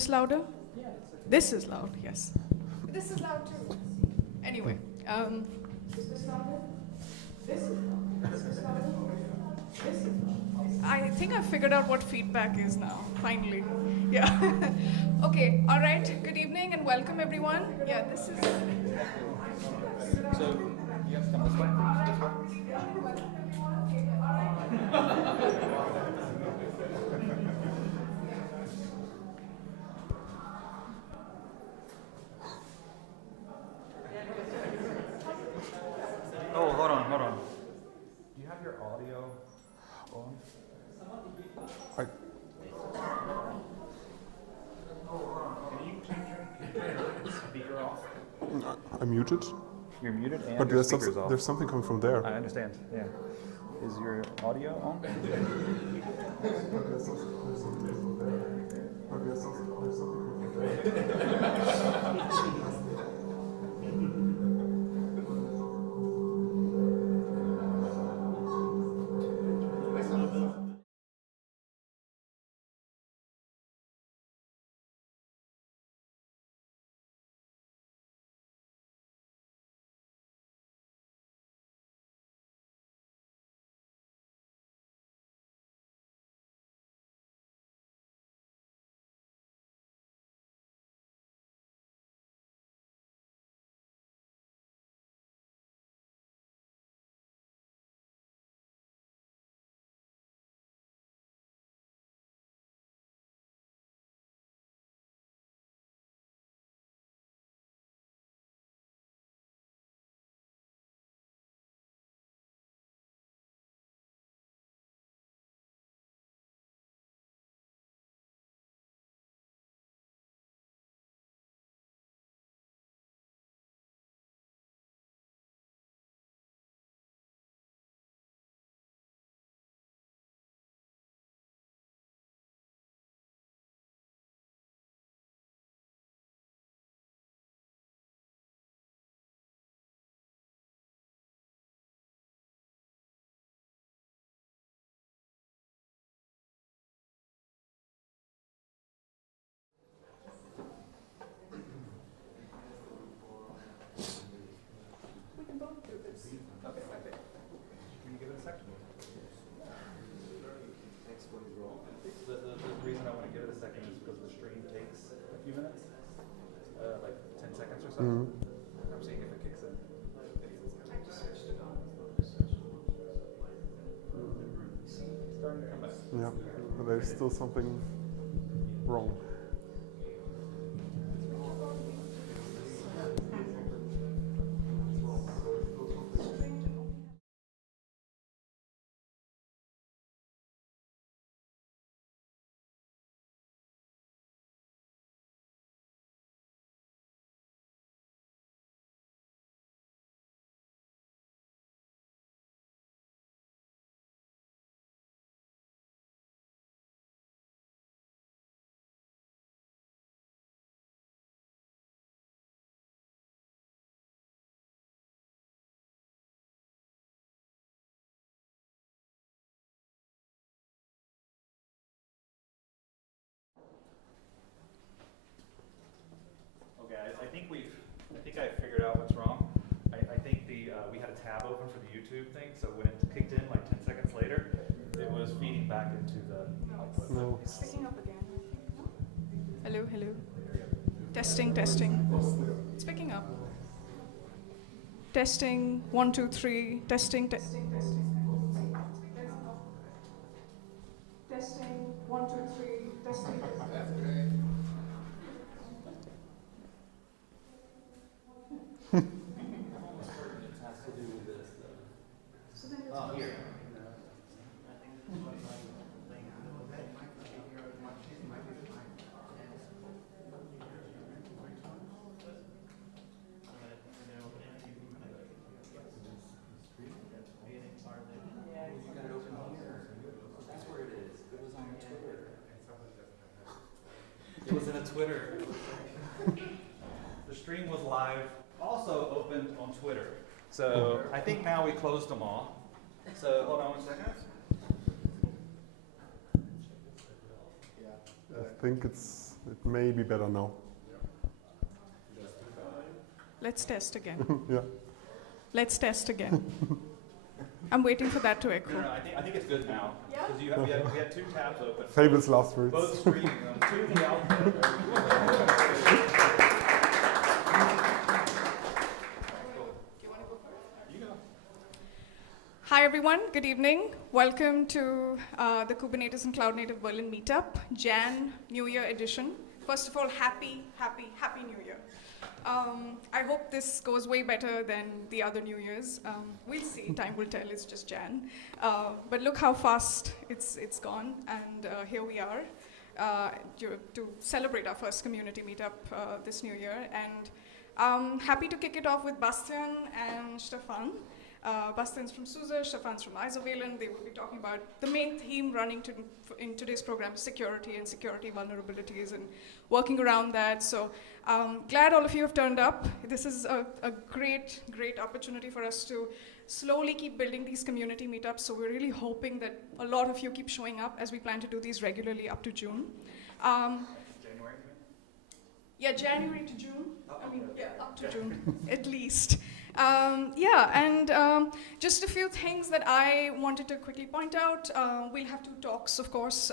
this louder? This is loud, yes. This is loud too. Anyway, is this louder? This is loud. This is louder. This is loud. I think I figured out what feedback is now, finally. Yeah. Okay, all right. Good evening and welcome everyone. Yeah, this is... So, you have to come this way? Oh, hold on. Do you have your audio on? I, Can you change your speaker off? I'm muted, You're muted and but your there's speaker's off. there's something coming from there. I understand, yeah. Is your audio on? Okay, can you give it a second? The reason I want to give it a second is because the stream takes a few minutes, like 10 seconds or so. I'm seeing if it kicks in. I just switched it on. Starting to come back. Yeah, but there's still something wrong. Okay, I think I figured out what's wrong. I think we had a tab open for the YouTube thing, so when it kicked in like 10 seconds later, it was feeding back into the output. No. It's picking up again. Hello, hello. Testing. It's picking up. Testing, 1, 2, 3. Testing. Testing, 1, 2, 3. Testing. It was in a Twitter. The stream was live, also opened on Twitter. So I think now we closed them all. So hold on 1 second. I think it's It may be better now. Let's test again. Yeah. Let's test again. I'm waiting for that to echo. No, I think it's good now. Yeah? Because we had two tabs open. Famous last Both words. screaming them to the output. Hi everyone, good evening. Welcome to the Kubernetes and Cloud Native Berlin Meetup, Jan New Year edition. First of all, happy New Year. I hope this goes way better than the other New Year's. We'll see, time will tell, it's just Jan. But look how fast it's gone, and here we are to celebrate our first community meetup this New Year. And I'm happy to kick it off with Bastian and Stefan. Bastian's from SUSE, Stefan's from Isovalent. They will be talking about the main theme running in today's program, security and security vulnerabilities and working around that. So glad all of you have turned up. This is a great opportunity for us to slowly keep building these community meetups. So we're really hoping that a lot of you keep showing up as we plan to do these regularly up to June. January? Yeah, January to June. Up to June, at least. Just a few things that I wanted to quickly point out. We'll have two talks, of course.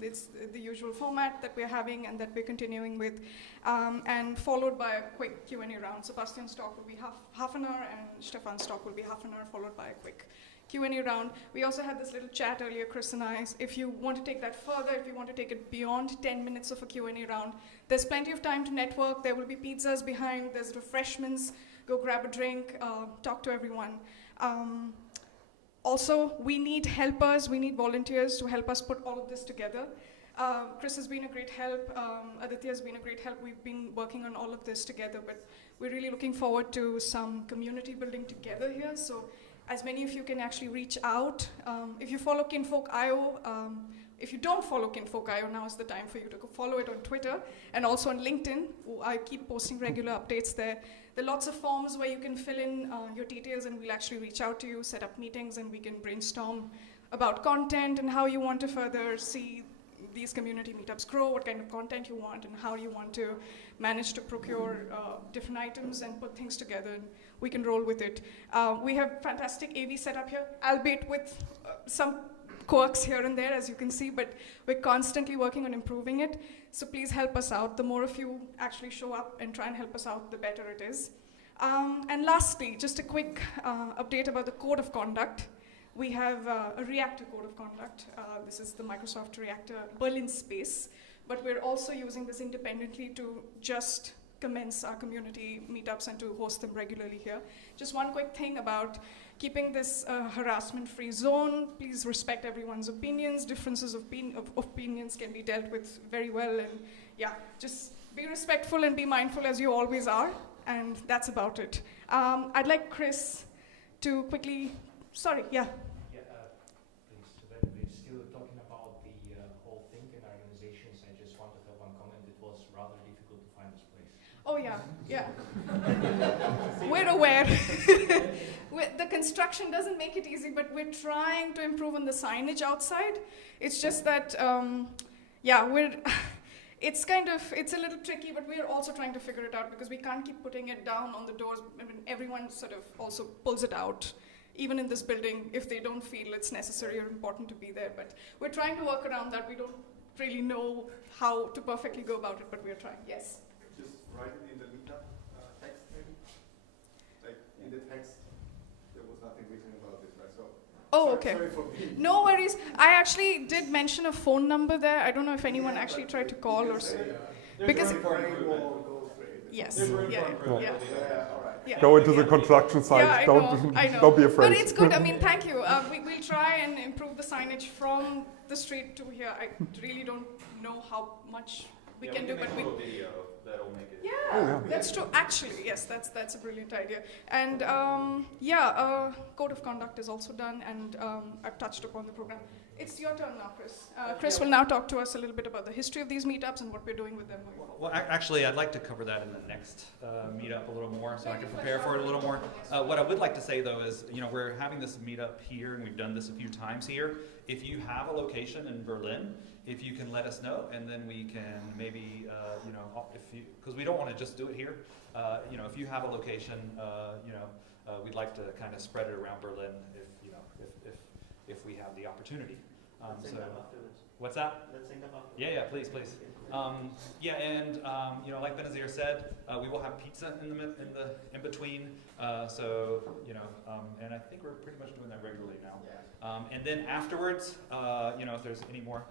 It's the usual format that we're having and that we're continuing with, and followed by a quick Q&A round. So Bastian's talk will be half an hour, and Stefan's talk will be half an hour, followed by a quick Q&A round. We also had this little chat earlier, Chris and I. If you want to take that further, if you want to take it beyond 10 minutes of a Q&A round, there's plenty of time to network. There will be pizzas behind. There's refreshments. Go grab a drink, talk to everyone. Also, we need helpers, we need volunteers to help us put all of this together. Chris has been a great help, Aditya has been a great help. We've been working on all of this together, but we're really looking forward to some community building together here. So as many of you can actually reach out. If you follow Kinfolk.io, if you don't follow Kinfolk.io, now is the time for you to go follow it on Twitter and also on LinkedIn. I keep posting regular updates there. There are lots of forms where you can fill in your details, and we'll actually reach out to you, set up meetings, and we can brainstorm about content and how you want to further see these community meetups grow, what kind of content you want, and how you want to manage to procure different items and put things together, and we can roll with it. We have fantastic AV setup here, albeit with some quirks here and there, as you can see, but we're constantly working on improving it. So please help us out. The more of you actually show up and try and help us out, the better it is. And lastly, just a quick update about the code of conduct. We have a Reactor code of conduct. This is the Microsoft Reactor Berlin space, but we're also using this independently to just commence our community meetups and to host them regularly here. Just one quick thing about keeping this harassment-free zone. Please respect everyone's opinions. Differences of opinions can be dealt with very well. And yeah, just be respectful and be mindful as you always are. And that's about it. I'd like Chris to quickly, sorry, yeah. Yeah, please. So when we're still talking about the whole thing in our organizations, I just wanted to have one comment. It was rather difficult to find this place. Oh yeah. We're aware. The construction doesn't make it easy, but we're trying to improve on the signage outside. It's just that, it's a little tricky, but we're also trying to figure it out because we can't keep putting it down on the doors. I mean, everyone sort of also pulls it out, even in this building, if they don't feel it's necessary or important to be there. But we're trying to work around that. We don't really know how to perfectly go about it, but we're trying. Yes? Just write it in the meetup text, maybe? Like, in the text, there was nothing written about it, right? So, oh, okay. Sorry for being... No worries. I actually did mention a phone number there. I don't know if anyone actually tried to call or so. Because yes, yeah. Go into the construction site. Yeah, I know. Don't be afraid. But it's good. I mean, thank you. We'll try and improve the signage from the street to here. I really don't know how much we can do, but we. Video that'll make it. Yeah, that's true. Actually, yes, that's a brilliant idea. And code of conduct is also done, and I've touched upon the program. It's your turn now, Chris. Chris will now talk to us a little bit about the history of these meetups and what we're doing with them. Well, actually, I'd like to cover that in the next meetup a little more, so I can prepare for it a little more. What I would like to say, though, is we're having this meetup here, and we've done this a few times here. If you have a location in Berlin, if you can let us know, and then we can maybe, because we don't want to just do it here. If you have a location, we'd like to kind of spread it around Berlin if we have the opportunity. What's that? Let's think about it. Yeah, please. Like Benazir said, we will have pizza in between. And I think we're pretty much doing that regularly now. And then afterwards, if there's any more,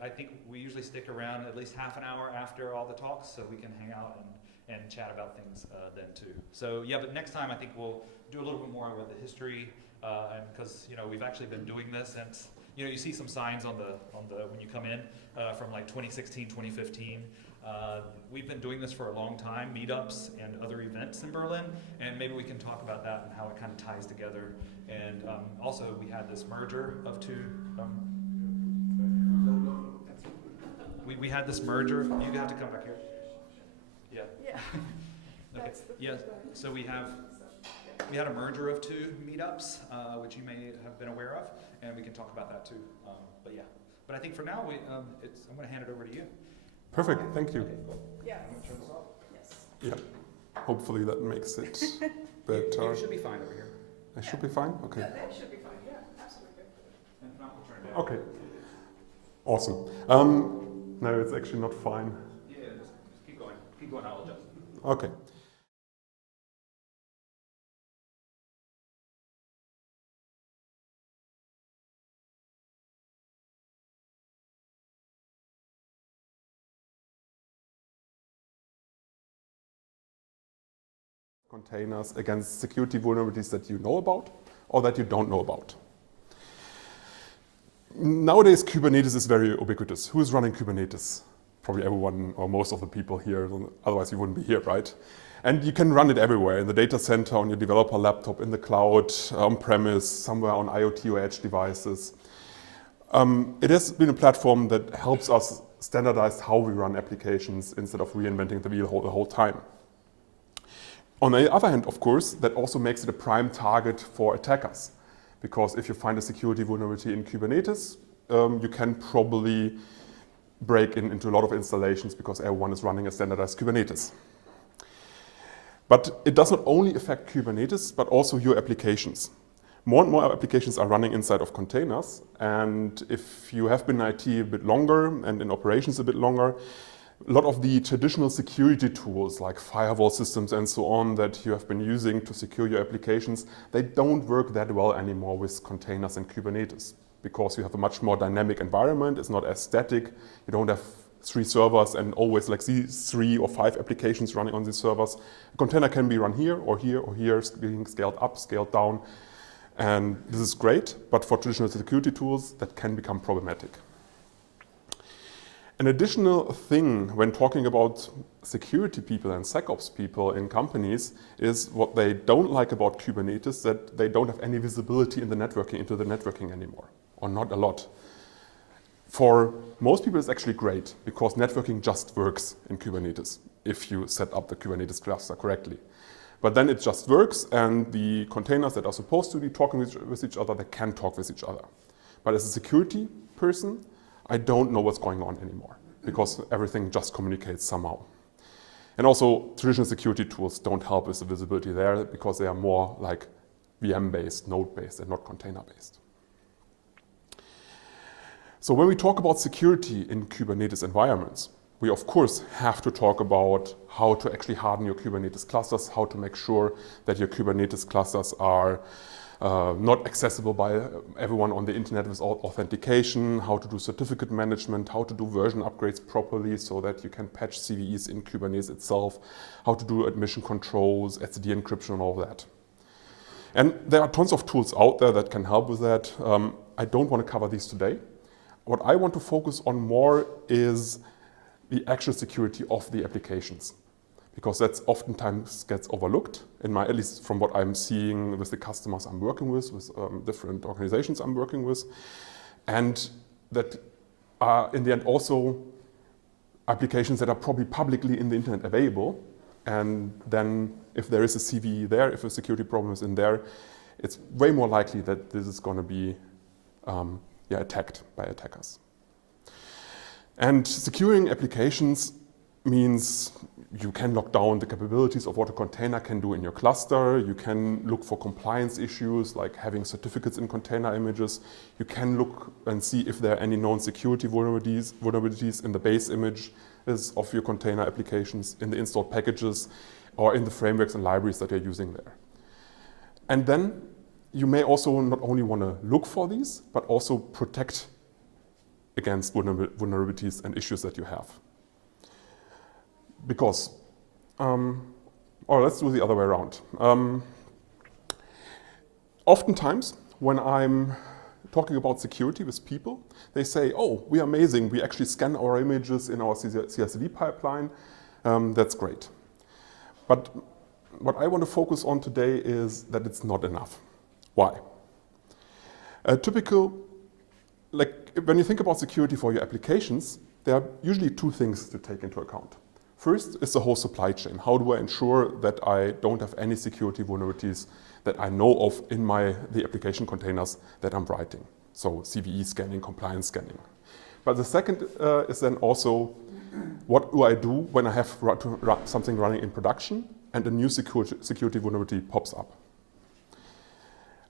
I think we usually stick around at least half an hour after all the talks, so we can hang out and chat about things then too. So but next time I think we'll do a little bit more about the history, and because we've actually been doing this since. You see some signs on the when you come in from like 2016, 2015. We've been doing this for a long time, meetups and other events in Berlin, and maybe we can talk about that and how it kind of ties together. And also, we had this merger of two. We had this merger. You have to come back here. Yeah. Okay. Yeah. So we had a merger of two meetups, which you may have been aware of. And we can talk about that too. But I think for now, I'm going to hand it over to you. Perfect, thank you. Okay, cool. Yeah. I'm going to turn this off. Yes. Yeah, hopefully that makes it better. You should be fine over here. I should be fine? Okay. Yeah, that should be fine. Yeah, absolutely. And if not, we'll turn it down. Okay. Awesome. No, it's actually not fine. Yeah, just keep going. Keep going, I'll adjust. Okay. Containers against security vulnerabilities that you know about or that you don't know about. Nowadays, Kubernetes is very ubiquitous. Who is running Kubernetes? Probably everyone or most of the people here, otherwise you wouldn't be here, right? And you can run it everywhere, in the data center, on your developer laptop, in the cloud, on-premise, somewhere on IoT or edge devices. It has been a platform that helps us standardize how we run applications instead of reinventing the wheel the whole time. On the other hand, of course, that also makes it a prime target for attackers. Because if you find a security vulnerability in Kubernetes, you can probably break into a lot of installations because everyone is running a standardized Kubernetes. But it does not only affect Kubernetes, but also your applications. More and more applications are running inside of containers. And if you have been in IT a bit longer and in operations a bit longer, a lot of the traditional security tools like firewall systems and so on that you have been using to secure your applications, they don't work that well anymore with containers and Kubernetes because you have a much more dynamic environment. It's not as static. You don't have 3 servers and always like these 3 or 5 applications running on these servers. A container can be run here or here or here, being scaled up, scaled down. And this is great, but for traditional security tools, that can become problematic. An additional thing when talking about security people and SecOps people in companies is what they don't like about Kubernetes, that they don't have any visibility into the networking anymore, or not a lot. For most people, it's actually great because networking just works in Kubernetes if you set up the Kubernetes cluster correctly. But then it just works, and the containers that are supposed to be talking with each other, they can talk with each other. But as a security person, I don't know what's going on anymore because everything just communicates somehow. And also, traditional security tools don't help with the visibility there because they are more like VM-based, node-based, and not container-based. So when we talk about security in Kubernetes environments, we of course have to talk about how to actually harden your Kubernetes clusters, how to make sure that your Kubernetes clusters are not accessible by everyone on the internet without authentication, how to do certificate management, how to do version upgrades properly so that you can patch CVEs in Kubernetes itself, how to do admission controls, etcd encryption and all that. And there are tons of tools out there that can help with that. I don't want to cover these today. What I want to focus on more is the actual security of the applications, because that oftentimes gets overlooked, at least from what I'm seeing with the customers I'm working with different organizations I'm working with. and that are in the end also applications that are probably publicly in the internet available. And then if there is a CVE there, if a security problem is in there, it's way more likely that this is going to be attacked by attackers. And securing applications means you can lock down the capabilities of what a container can do in your cluster. You can look for compliance issues like having certificates in container images. You can look and see if there are any known security vulnerabilities in the base images of your container applications, in the installed packages, or in the frameworks and libraries that you're using there. And then you may also not only want to look for these, but also protect against vulnerabilities and issues that you have. Because, or let's do the other way around. Oftentimes, when I'm talking about security with people, they say, oh, we are amazing. We actually scan our images in our CI/CD pipeline. That's great. But what I want to focus on today is that it's not enough. Why? When you think about security for your applications, there are usually two things to take into account. First is the whole supply chain. How do I ensure that I don't have any security vulnerabilities that I know of in the application containers that I'm writing? So CVE scanning, compliance scanning. But the second is then also, what do I do when I have something running in production and a new security vulnerability pops up?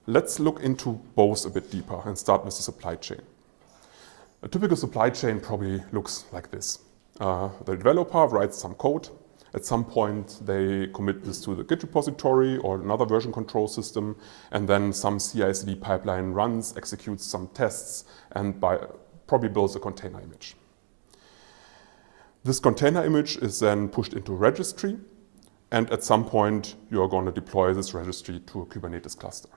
Let's look into both a bit deeper and start with the supply chain. A typical supply chain probably looks like this. The developer writes some code. At some point, they commit this to the Git repository or another version control system, and then some CI/CD pipeline runs, executes some tests, and probably builds a container image. This container image is then pushed into a registry, and at some point, you are going to deploy this registry to a Kubernetes cluster.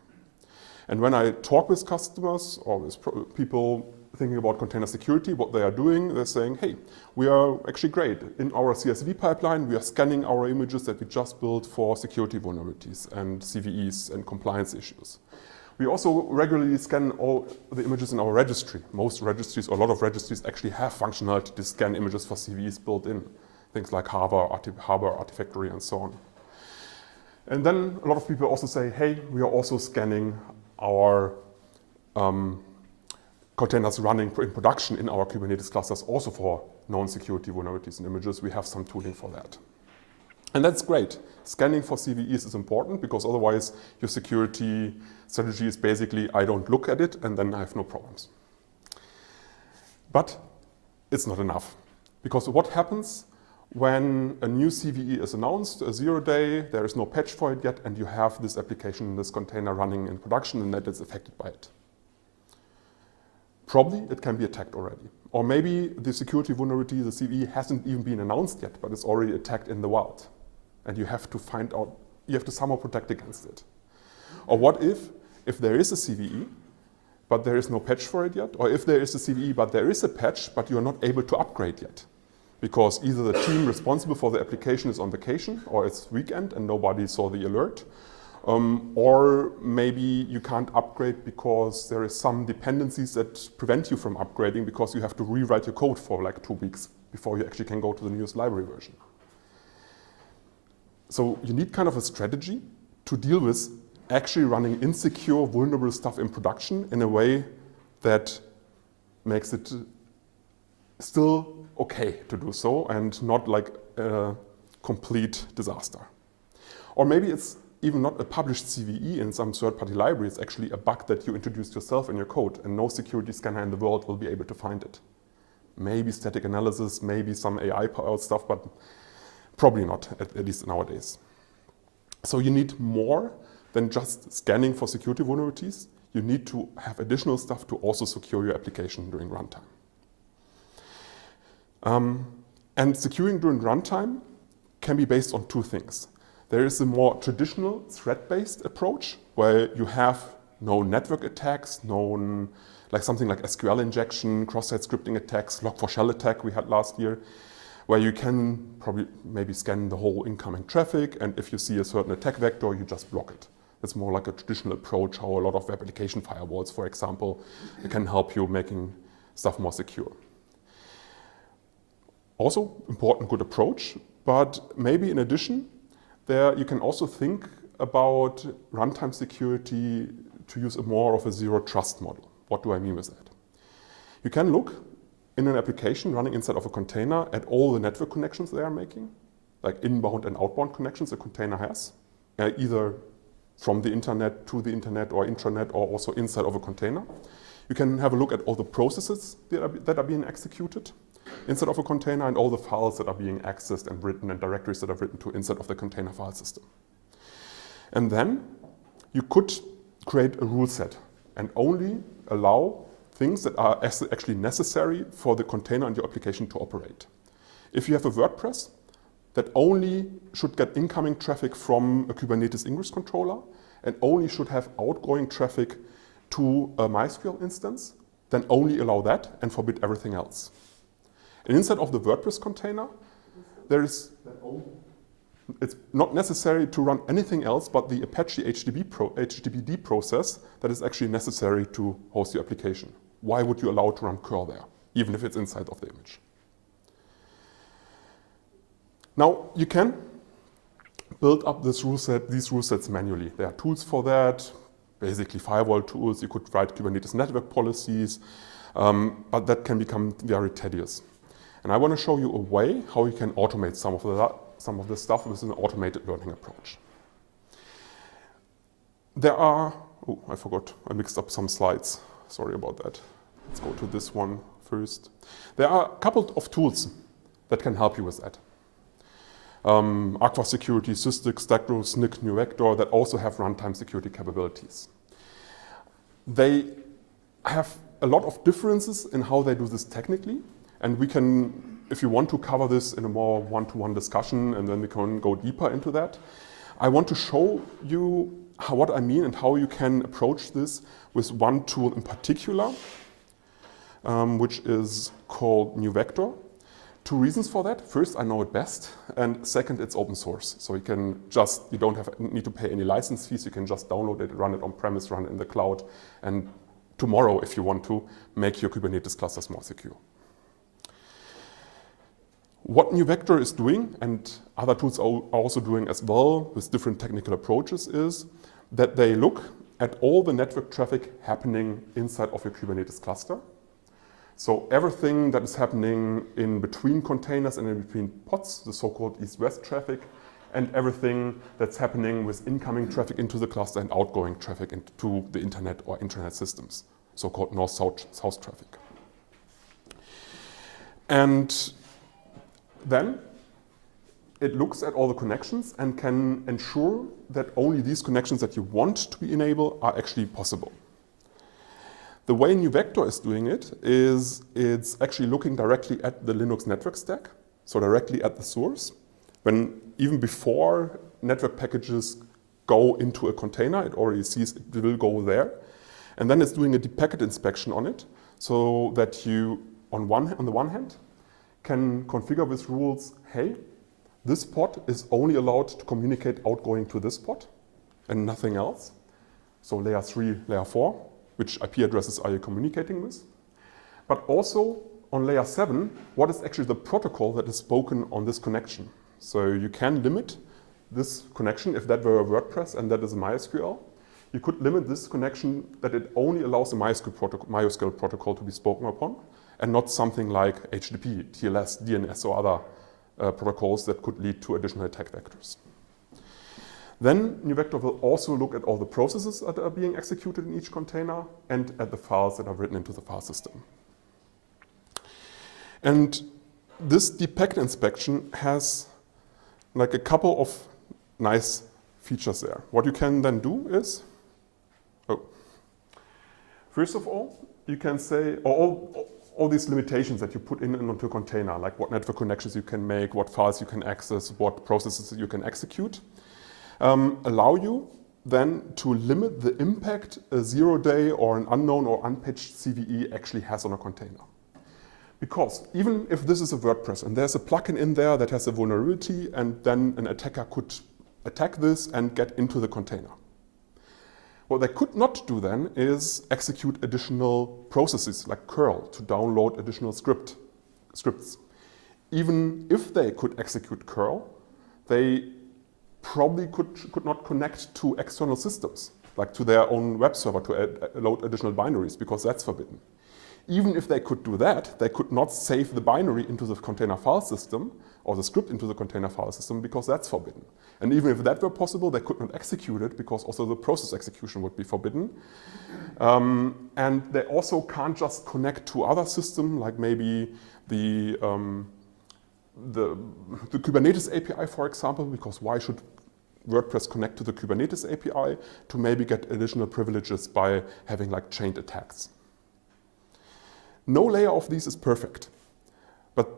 And when I talk with customers or with people thinking about container security, what they are doing, they're saying, hey, we are actually great. In our CI/CD pipeline, we are scanning our images that we just built for security vulnerabilities and CVEs and compliance issues. We also regularly scan all the images in our registry. Most registries, or a lot of registries, actually have functionality to scan images for CVEs built in. Things like Harbor, Artifactory, and so on. And then a lot of people also say, hey, we are also scanning our containers running in production in our Kubernetes clusters also for known security vulnerabilities in images. We have some tooling for that. And that's great. Scanning for CVEs is important because otherwise your security strategy is basically, I don't look at it and then I have no problems. But it's not enough. Because what happens when a new CVE is announced, a 0-day, there is no patch for it yet, and you have this application, this container running in production, and that is affected by it? Probably it can be attacked already. Or maybe the security vulnerability, the CVE, hasn't even been announced yet, but it's already attacked in the wild. And you have to find out, you have to somehow protect against it. Or what if there is a CVE, but there is no patch for it yet? Or if there is a CVE, but there is a patch, but you're not able to upgrade yet? Because either the team responsible for the application is on vacation, or it's weekend and nobody saw the alert, or maybe you can't upgrade because there is some dependencies that prevent you from upgrading because you have to rewrite your code for like 2 weeks before you actually can go to the newest library version. So you need kind of a strategy to deal with actually running insecure, vulnerable stuff in production in a way that makes it still okay to do so and not like a complete disaster. Or maybe it's even not a published CVE in some third-party library. It's actually a bug that you introduced yourself in your code and no security scanner in the world will be able to find it. Maybe static analysis, maybe some AI-powered stuff, but probably not, at least nowadays. So you need more than just scanning for security vulnerabilities. You need to have additional stuff to also secure your application during runtime. And securing during runtime can be based on two things. There is a more traditional threat-based approach where you have known network attacks, known like something like SQL injection, cross-site scripting attacks, log4shell attack we had last year, where you can probably maybe scan the whole incoming traffic, and if you see a certain attack vector, you just block it. It's more like a traditional approach, how a lot of web application firewalls, for example, can help you making stuff more secure. Also, important, good approach, but maybe in addition, there you can also think about runtime security to use more of a zero trust model. What do I mean with that? You can look in an application running inside of a container at all the network connections they are making, like inbound and outbound connections a container has, either from the internet to the internet or intranet or also inside of a container. You can have a look at all the processes that are being executed inside of a container and all the files that are being accessed and written and directories that are written to inside of the container file system. And then you could create a rule set and only allow things that are actually necessary for the container and your application to operate. If you have a WordPress that only should get incoming traffic from a Kubernetes ingress controller and only should have outgoing traffic to a MySQL instance, then only allow that and forbid everything else. And inside of the WordPress container, it's not necessary to run anything else but the Apache HTTPD process that is actually necessary to host your application. Why would you allow it to run curl there, even if it's inside of the image? Now, you can build up these rule sets manually. There are tools for that, basically firewall tools. You could write Kubernetes network policies, but that can become very tedious. And I want to show you a way how you can automate some of the stuff with an automated learning approach. There are, oh, I forgot, I mixed up some slides. Sorry about that. Let's go to this one first. There are a couple of tools that can help you with that. Aqua Security, Sysdig, Stagro, SNCC, NewVector that also have runtime security capabilities. They have a lot of differences in how they do this technically, and we can, if you want to cover this in a more one-to-one discussion, and then we can go deeper into that. I want to show you what I mean and how you can approach this with one tool in particular, which is called NewVector. Two reasons for that. First, I know it best, and second, it's open source. So you don't need to pay any license fees. You can just download it, run it on premise, run it in the cloud, and tomorrow, if you want to, make your Kubernetes clusters more secure. What NewVector is doing, and other tools are also doing as well with different technical approaches, is that they look at all the network traffic happening inside of your Kubernetes cluster. So everything that is happening in between containers and in between pods, the so-called east-west traffic, and everything that's happening with incoming traffic into the cluster and outgoing traffic into the internet or intranet systems, so-called north-south traffic. And then it looks at all the connections and can ensure that only these connections that you want to be enabled are actually possible. The way NewVector is doing it is it's actually looking directly at the Linux network stack, so directly at the source. Even before network packages go into a container, it already sees it will go there. And then it's doing a deep packet inspection on it, so that you, on the one hand, can configure with rules, hey, this pod is only allowed to communicate outgoing to this pod and nothing else. So layer 3, layer 4. Which IP addresses are you communicating with? But also on layer 7, what is actually the protocol that is spoken on this connection? So you can limit this connection if that were a WordPress and that is a MySQL. You could limit this connection that it only allows the MySQL protocol to be spoken upon and not something like HTTP, TLS, DNS or other protocols that could lead to additional attack vectors. Then NewVector will also look at all the processes that are being executed in each container and at the files that are written into the file system. And this deep packet inspection has like a couple of nice features there. What you can then do is, first of all, you can say all these limitations that you put into a container, like what network connections you can make, what files you can access, what processes you can execute. Allow you then to limit the impact a 0-day or an unknown or unpatched CVE actually has on a container. Because even if this is a WordPress and there's a plugin in there that has a vulnerability and then an attacker could attack this and get into the container. What they could not do then is execute additional processes like curl to download additional scripts. Even if they could execute curl, they probably could not connect to external systems, like to their own web server to load additional binaries, because that's forbidden. Even if they could do that, they could not save the binary into the container file system or the script into the container file system, because that's forbidden. And even if that were possible, they could not execute it, because also the process execution would be forbidden. And they also can't just connect to other systems, like maybe the Kubernetes API, for example, because why should WordPress connect to the Kubernetes API to maybe get additional privileges by having like chained attacks? No layer of these is perfect, but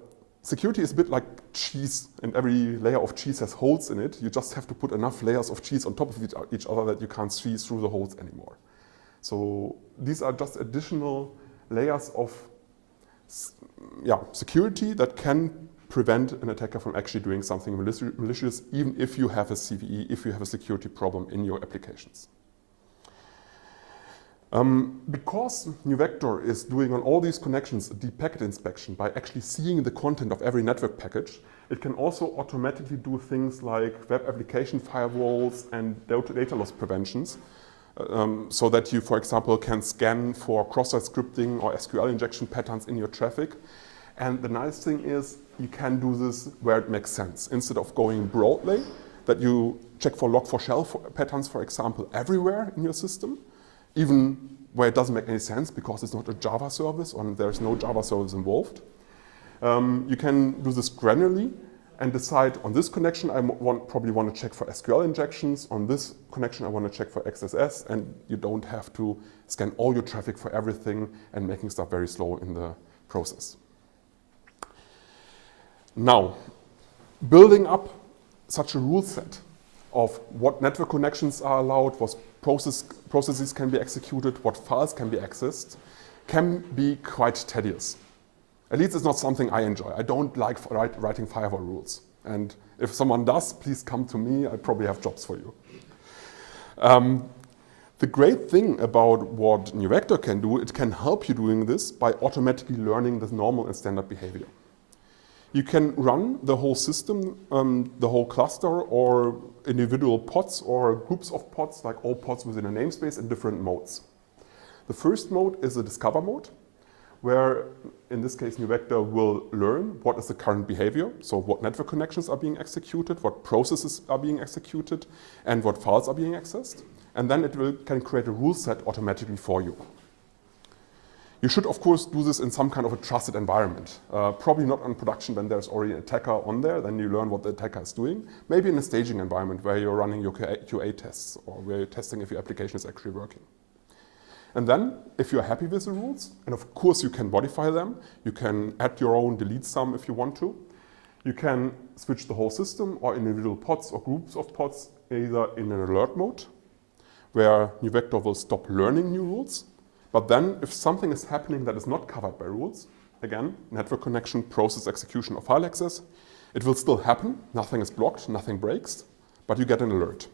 security is a bit like cheese, and every layer of cheese has holes in it. You just have to put enough layers of cheese on top of each other that you can't see through the holes anymore. So these are just additional layers of security that can prevent an attacker from actually doing something malicious, even if you have a CVE, if you have a security problem in your applications. Because NuVector is doing on all these connections a deep packet inspection by actually seeing the content of every network package, it can also automatically do things like web application firewalls and data loss preventions, so that you, for example, can scan for cross-site scripting or SQL injection patterns in your traffic. And the nice thing is you can do this where it makes sense. Instead of going broadly, that you check for log4shell patterns, for example, everywhere in your system, even where it doesn't make any sense because it's not a Java service or there's no Java service involved. You can do this granularly and decide on this connection I probably want to check for SQL injections, on this connection I want to check for XSS, and you don't have to scan all your traffic for everything and making stuff very slow in the process. Now, building up such a rule set of what network connections are allowed, what processes can be executed, what files can be accessed, can be quite tedious. At least it's not something I enjoy. I don't like writing firewall rules. And if someone does, please come to me. I probably have jobs for you. The great thing about what NuVector can do, it can help you doing this by automatically learning the normal and standard behavior. You can run the whole system, the whole cluster, or individual pods or groups of pods, like all pods within a namespace, in different modes. The first mode is a discover mode, where in this case NuVector will learn what is the current behavior, so what network connections are being executed, what processes are being executed, and what files are being accessed. And then it can create a rule set automatically for you. You should, of course, do this in some kind of a trusted environment. Probably not on production when there's already an attacker on there, then you learn what the attacker is doing. Maybe in a staging environment where you're running your QA tests or where you're testing if your application is actually working. And then, if you're happy with the rules, and of course you can modify them, you can add your own, delete some if you want to. You can switch the whole system or individual pods or groups of pods either in an alert mode, where NuVector will stop learning new rules. But then, if something is happening that is not covered by rules, again, network connection, process execution, or file access, it will still happen. Nothing is blocked, nothing breaks, but you get an alert.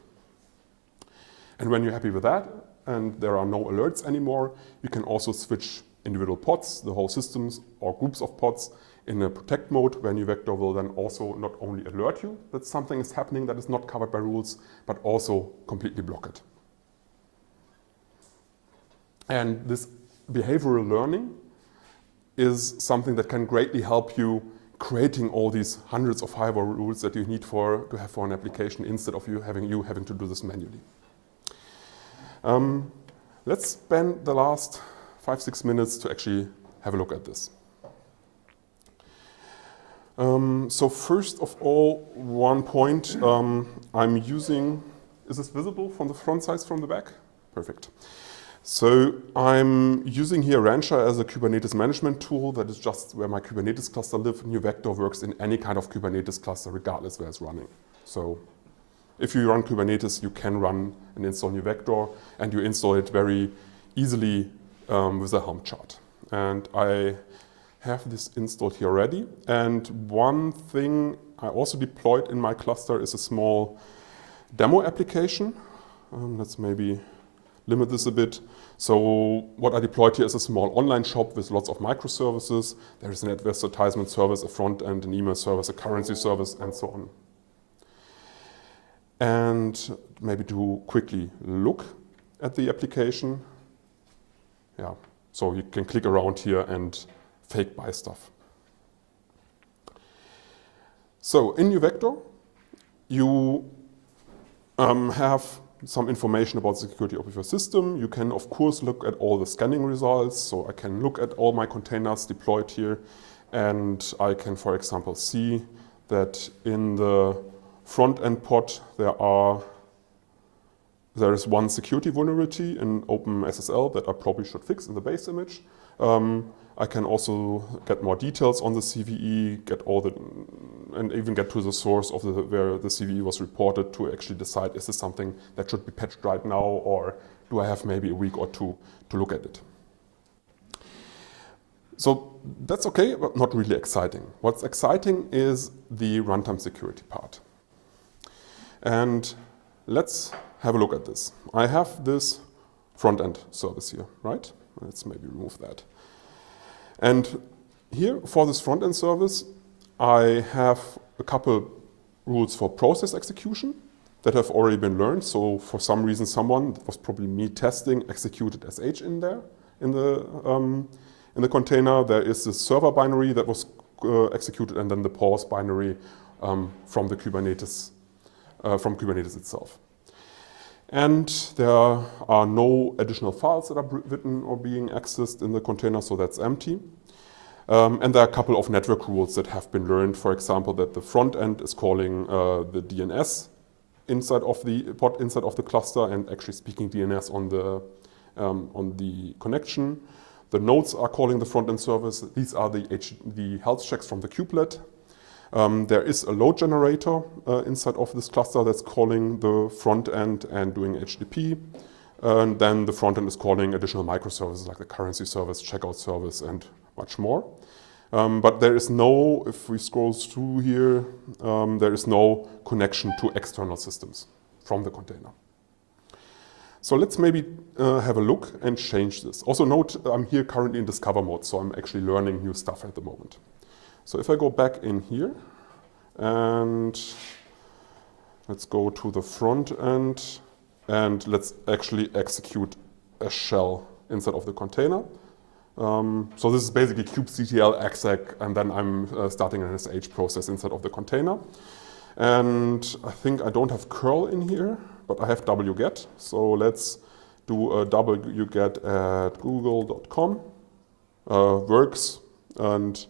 And when you're happy with that, and there are no alerts anymore, you can also switch individual pods, the whole systems, or groups of pods in a protect mode, where NuVector will then also not only alert you that something is happening that is not covered by rules, but also completely block it. And this behavioral learning is something that can greatly help you creating all these hundreds of firewall rules that you need to have for an application instead of you having to do this manually. Let's spend the last 5-6 minutes to actually have a look at this. So first of all, one point I'm using, is this visible from the front side, from the back? Perfect. So I'm using here Rancher as a Kubernetes management tool. That is just where my Kubernetes cluster lives. NuVector works in any kind of Kubernetes cluster, regardless where it's running. So if you run Kubernetes, you can run and install NuVector, and you install it very easily with a Helm chart. And I have this installed here already. And one thing I also deployed in my cluster is a small demo application. Let's maybe limit this a bit. So what I deployed here is a small online shop with lots of microservices. There is an advertisement service, a front end, an email service, a currency service, and so on. And maybe to quickly look at the application. Yeah, so you can click around here and fake buy stuff. So in NewVector, you have some information about the security of your system. You can, of course, look at all the scanning results. So I can look at all my containers deployed here. And I can, for example, see that in the front-end pod, there is one security vulnerability in OpenSSL that I probably should fix in the base image. I can also get more details on the CVE, and even get to the source of where the CVE was reported to actually decide, is this something that should be patched right now, or do I have maybe a week or two to look at it? So that's okay, but not really exciting. What's exciting is the runtime security part. And let's have a look at this. I have this front-end service here, right? Let's maybe remove that. And here, for this front-end service, I have a couple rules for process execution that have already been learned. So for some reason, someone, that was probably me testing, executed sh in there, in the container. There is the server binary that was executed, and then the pause binary from the Kubernetes, from Kubernetes itself. And there are no additional files that are written or being accessed in the container, so that's empty. And there are a couple of network rules that have been learned. For example, that the front end is calling the DNS inside of the pod, inside of the cluster, and actually speaking DNS on the connection. The nodes are calling the front end service. These are the health checks from the kubelet. There is a load generator inside of this cluster that's calling the front end and doing HTTP. And then the front end is calling additional microservices like the currency service, checkout service, and much more. But there is no, if we scroll through here, there is no connection to external systems from the container. So let's maybe have a look and change this. Also note, I'm here currently in Discover mode, so I'm actually learning new stuff at the moment. So if I go back in here and let's go to the front end and let's actually execute a shell inside of the container. So this is basically kubectl exec, and then I'm starting an SH process inside of the container. And I think I don't have curl in here, but I have wget. So let's do a wget at google.com. Works, and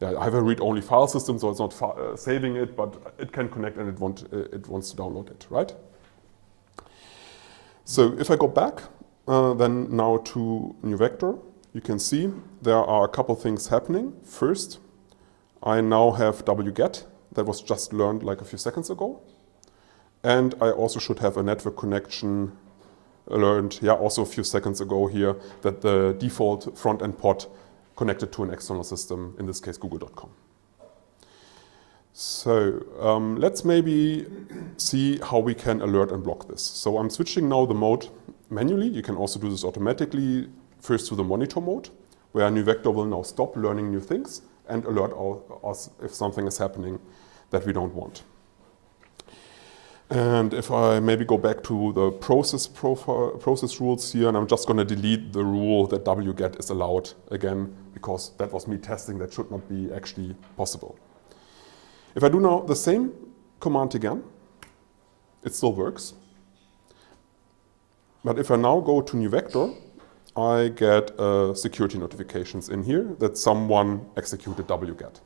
yeah, I have a read-only file system, so it's not saving it, but it can connect and it wants to download it, right? So if I go back then now to NewVector, you can see there are a couple things happening. First, I now have wget that was just learned like a few seconds ago. And I also should have a network connection learned, yeah, also a few seconds ago here, that the default front-end pod connected to an external system, in this case google.com. So let's maybe see how we can alert and block this. So I'm switching now the mode manually. You can also do this automatically, first to the monitor mode, where NewVector will now stop learning new things and alert us if something is happening that we don't want. And if I maybe go back to the process rules here, and I'm just going to delete the rule that wget is allowed again, because that was me testing, that should not be actually possible. If I do now the same command again, it still works. But if I now go to NewVector, I get security notifications in here that someone executed wget.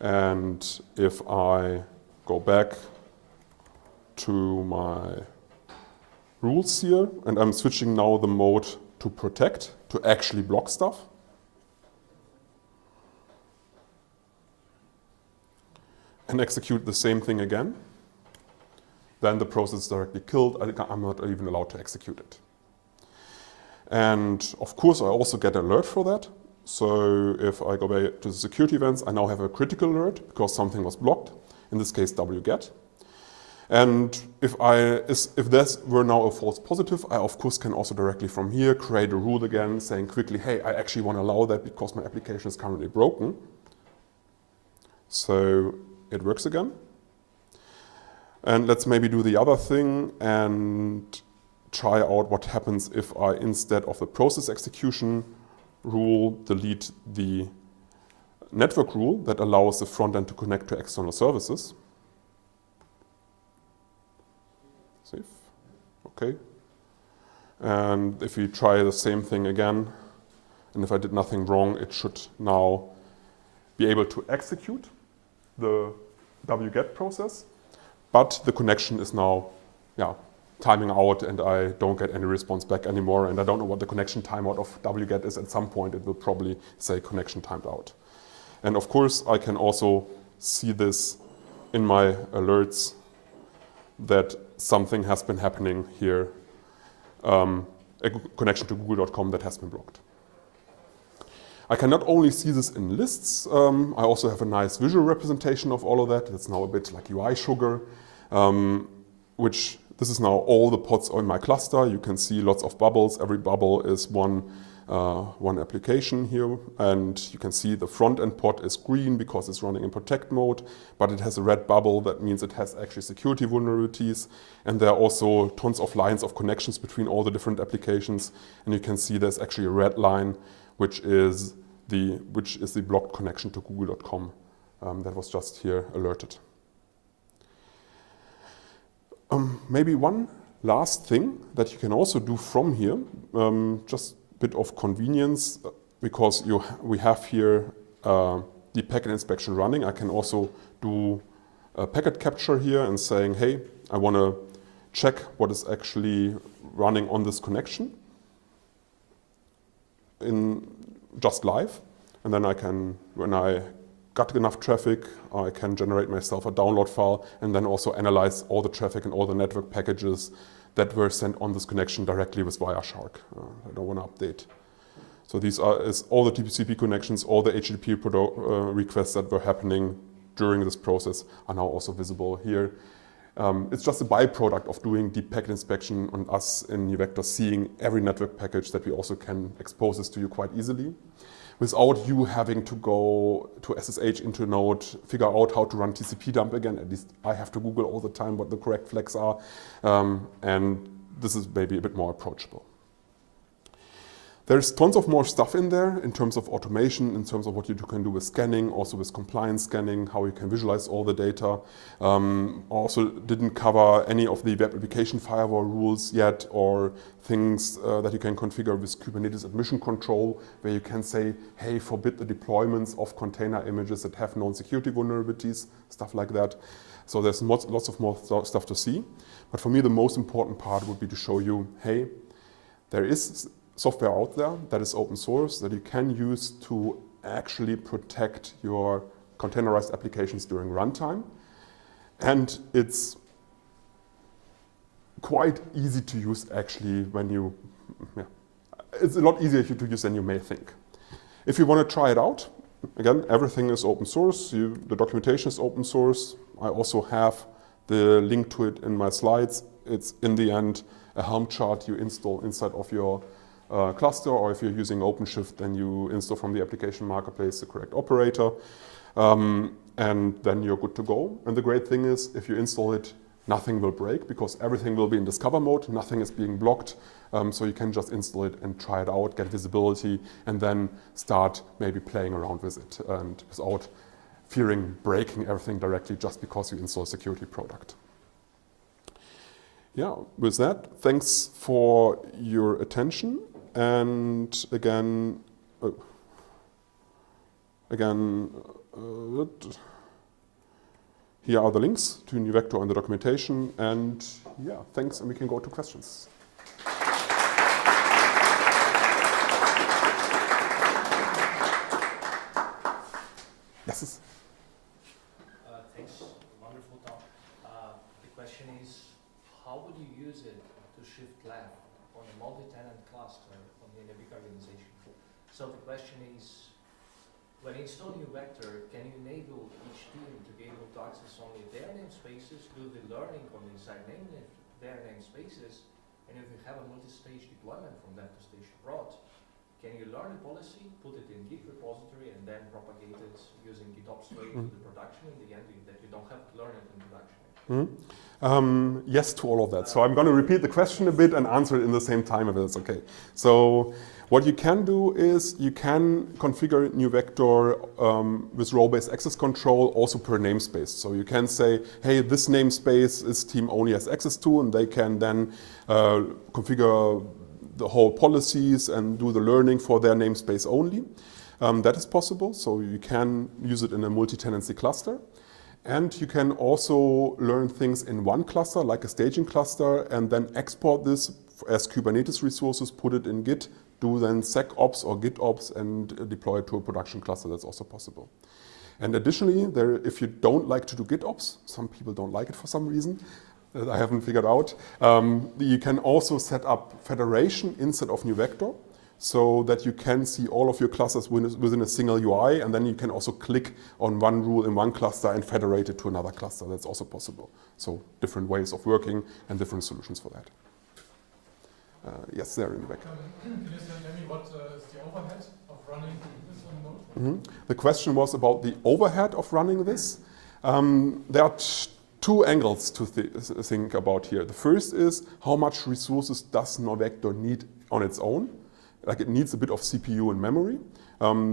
And if I go back to my rules here, and I'm switching now the mode to protect, to actually block stuff. And execute the same thing again. Then the process is directly killed. I'm not even allowed to execute it. And of course, I also get an alert for that. So if I go back to the security events, I now have a critical alert because something was blocked, in this case wget. And if this were now a false positive, I of course can also directly from here create a rule again saying quickly, hey, I actually want to allow that because my application is currently broken. So it works again. And let's maybe do the other thing and try out what happens if I, instead of the process execution rule, delete the network rule that allows the front end to connect to external services. Save. Okay. And if we try the same thing again, and if I did nothing wrong, it should now be able to execute the wget process, but the connection is now, timing out, and I don't get any response back anymore, and I don't know what the connection timeout of wget is. At some point, it will probably say connection timed out. And of course, I can also see this in my alerts that something has been happening here, a connection to google.com that has been blocked. I can not only see this in lists, I also have a nice visual representation of all of that. It's now a bit like UI sugar, which this is now all the pods in my cluster. You can see lots of bubbles. Every bubble is one application here, and you can see the front end pod is green because it's running in protect mode, but it has a red bubble. That means it has actually security vulnerabilities, and there are also tons of lines of connections between all the different applications, and you can see there's actually a red line which is the blocked connection to google.com that was just here alerted. Maybe one last thing that you can also do from here, just bit of convenience, because we have here the packet inspection running. I can also do a packet capture here and saying, hey, I want to check what is actually running on this connection in just live. And then I can, when I got enough traffic, I can generate myself a download file and then also analyze all the traffic and all the network packages that were sent on this connection directly with Wireshark. I don't want to update. So these are all the TCP connections, all the HTTP requests that were happening during this process are now also visible here. It's just a byproduct of doing deep packet inspection and us in NeuVector seeing every network package that we also can expose this to you quite easily, without you having to go to SSH into Node, figure out how to run TCP dump again. At least I have to Google all the time what the correct flags are. And this is maybe a bit more approachable. There's tons of more stuff in there in terms of automation, in terms of what you can do with scanning, also with compliance scanning, how you can visualize all the data. Also didn't cover any of the web application firewall rules yet, or things that you can configure with Kubernetes admission control, where you can say, hey, forbid the deployments of container images that have known security vulnerabilities, stuff like that. So there's lots of more stuff to see. But for me, the most important part would be to show you, hey, there is software out there that is open source that you can use to actually protect your containerized applications during runtime. And it's quite easy to use actually when you, it's a lot easier to use than you may think. If you want to try it out, again, everything is open source. The documentation is open source. I also have the link to it in my slides. It's in the end a Helm chart you install inside of your cluster, or if you're using OpenShift, then you install from the application marketplace the correct operator, and then you're good to go. And the great thing is, if you install it, nothing will break because everything will be in discover mode, nothing is being blocked, so you can just install it and try it out, get visibility, and then start maybe playing around with it, and without fearing breaking everything directly just because you install a security product. Yeah, with that, thanks for your attention. And again, here are the links to NeuVector and the documentation. And yeah, thanks, and we can go to questions. Yes. Thanks, wonderful talk. The question is, how would you use it to shift left on a multi-tenant cluster in a big organization? So the question is, when installing a vector, can you enable each team to be able to access only their namespaces, do the learning on the inside their namespaces, and if you have a multi-stage deployment from that to stage prod, can you learn the policy, put it in Git repository, and then propagate it using GitOps way to the production in the end, that you don't have to learn it in production? Yes to all of that. So I'm going to repeat the question a bit and answer it in the same time if it's okay. So what you can do is you can configure new vector with role-based access control also per namespace. So you can say, hey, this namespace is team only has access to, and they can then configure the whole policies and do the learning for their namespace only. That is possible. So you can use it in a multi-tenancy cluster. And you can also learn things in one cluster, like a staging cluster, and then export this as Kubernetes resources, put it in Git, do then SecOps or GitOps, and deploy it to a production cluster. That's also possible. And additionally, if you don't like to do GitOps, some people don't like it for some reason, that I haven't figured out, you can also set up federation instead of new vector, so that you can see all of your clusters within a single UI, and then you can also click on one rule in one cluster and federate it to another cluster. That's also possible. So different ways of working and different solutions for that. Yes, there in the back. Can you tell me what is the overhead of running this on a node? The question was about the overhead of running this. There are two angles to think about here. The first is how much resources does NoVector need on its own? Like it needs a bit of CPU and memory.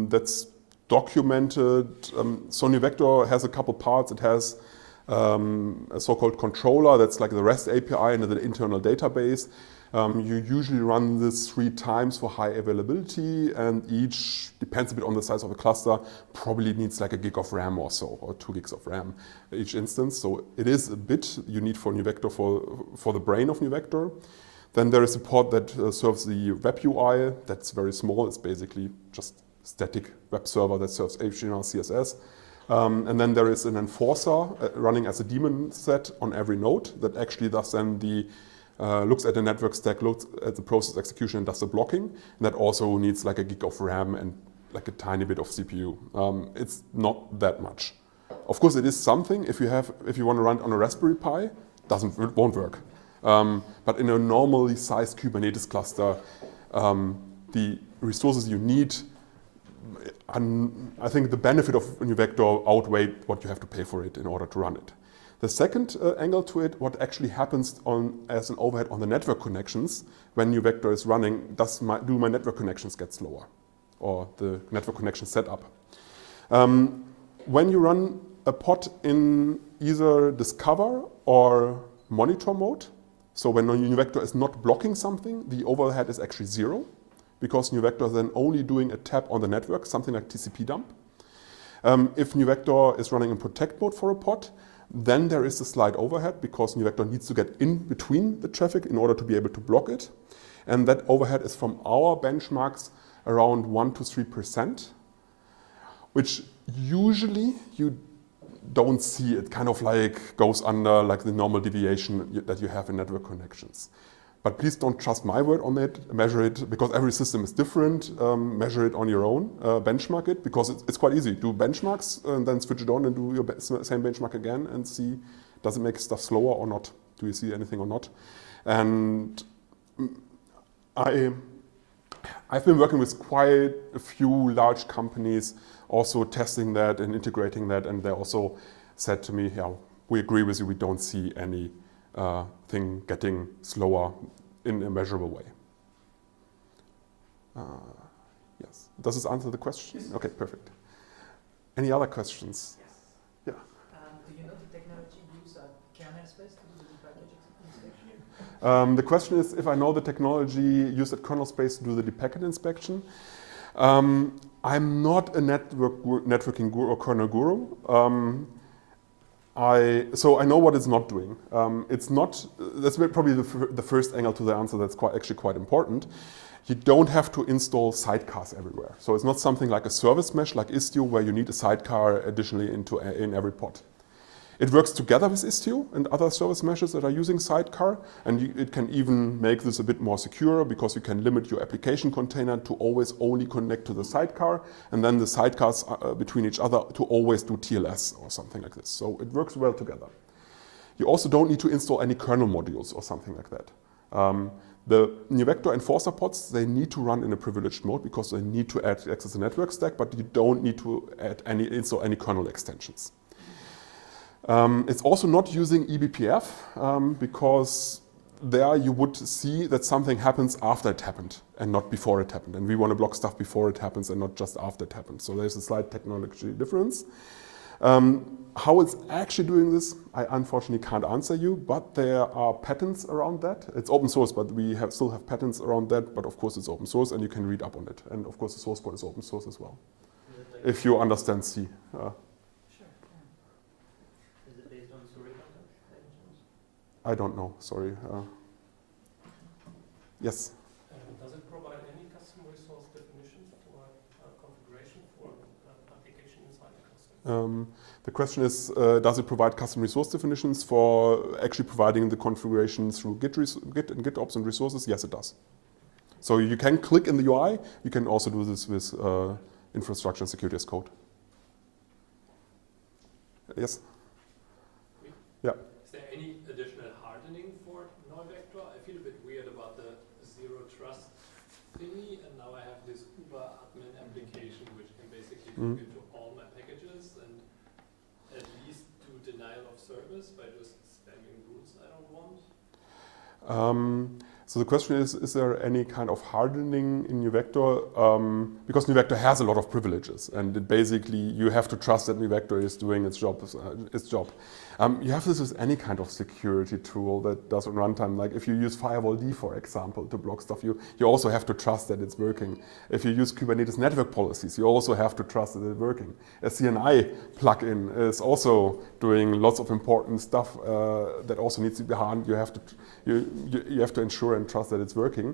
That's documented. So NoVector has a couple parts. It has a so-called controller that's like the REST API and the internal database. You usually run this 3 times for high availability, and each depends a bit on the size of the cluster, probably needs like a gig of RAM or so, or 2 gigs of RAM each instance. So it is a bit you need for NoVector for the brain of NoVector. Then there is support that serves the web UI. That's very small. It's basically just static web server that serves HTML, CSS. And then there is an enforcer running as a daemon set on every node that actually does then looks at the network stack, looks at the process execution, and does the blocking. And that also needs like a gig of RAM and like a tiny bit of CPU. It's not that much. Of course, it is something. If you want to run it on a Raspberry Pi, it won't work. But in a normally sized Kubernetes cluster, the resources you need, I think the benefit of NoVector outweigh what you have to pay for it in order to run it. The second angle to it, what actually happens as an overhead on the network connections when NoVector is running, do my network connections get slower, or the network connection setup? When you run a pod in either Discover or Monitor mode, so when NoVector is not blocking something, the overhead is actually 0, because NoVector is then only doing a tap on the network, something like TCP dump. If NoVector is running in protect mode for a pod, then there is a slight overhead, because NoVector needs to get in between the traffic in order to be able to block it. And that overhead is from our benchmarks around 1 to 3%, which usually you don't see. It kind of like goes under like the normal deviation that you have in network connections. But please don't trust my word on it. Measure it, because every system is different. Measure it on your own. Benchmark it, because it's quite easy. Do benchmarks and then switch it on and do your same benchmark again and see, does it make stuff slower or not? Do you see anything or not? And I've been working with quite a few large companies also testing that and integrating that, and they also said to me, yeah, we agree with you, we don't see any thing getting slower in a measurable way. Yes. Does this answer the question? Yes. Okay, perfect. Any other questions? Yes. Yeah. Do you know the technology used at kernel space to do the package inspection? The question is if I know the technology used at kernel space to do the packet inspection. I'm not a networking guru or kernel guru. So I know what it's not doing. It's not. That's probably the first angle to the answer. That's actually quite important. You don't have to install sidecars everywhere. So it's not something like a service mesh like Istio, where you need a sidecar additionally in every pod. It works together with Istio and other service meshes that are using Sidecar, and it can even make this a bit more secure because you can limit your application container to always only connect to the Sidecar, and then the sidecars between each other to always do TLS or something like this. So it works well together. You also don't need to install any kernel modules or something like that. The NuVector enforcer pods, they need to run in a privileged mode because they need to access the network stack, but you don't need to install any kernel extensions. It's also not using eBPF because there you would see that something happens after it happened and not before it happened. And we want to block stuff before it happens and not just after it happened. So there's a slight technology difference. How it's actually doing this, I unfortunately can't answer you, but there are patents around that. It's open source, but we still have patents around that. But of course it's open source and you can read up on it. And of course the source code is open source as well, if you understand C. I don't know, sorry. Yes? Does it provide any custom resource definition for configuration for application inside the custom? The question is, does it provide custom resource definitions for actually providing the configuration through Git and GitOps and resources? Yes, it does. So you can click in the UI. You can also do this with infrastructure and security as code. Yes? Yeah. Is there any additional hardening for NuVector? I feel a bit weird about the zero trust thingy, and now I have this Uber admin application which can basically look into all my packages and at least do denial of service by just spamming rules I don't want. So the question is there any kind of hardening in NuVector? Because NuVector has a lot of privileges, and it basically you have to trust that NuVector is doing its job. You have this with any kind of security tool that does on runtime. Like if you use firewall-d, for example, to block stuff, you also have to trust that it's working. If you use Kubernetes network policies, you also have to trust that it's working. A CNI plugin is also doing lots of important stuff that also needs to be hardened. You have to ensure and trust that it's working.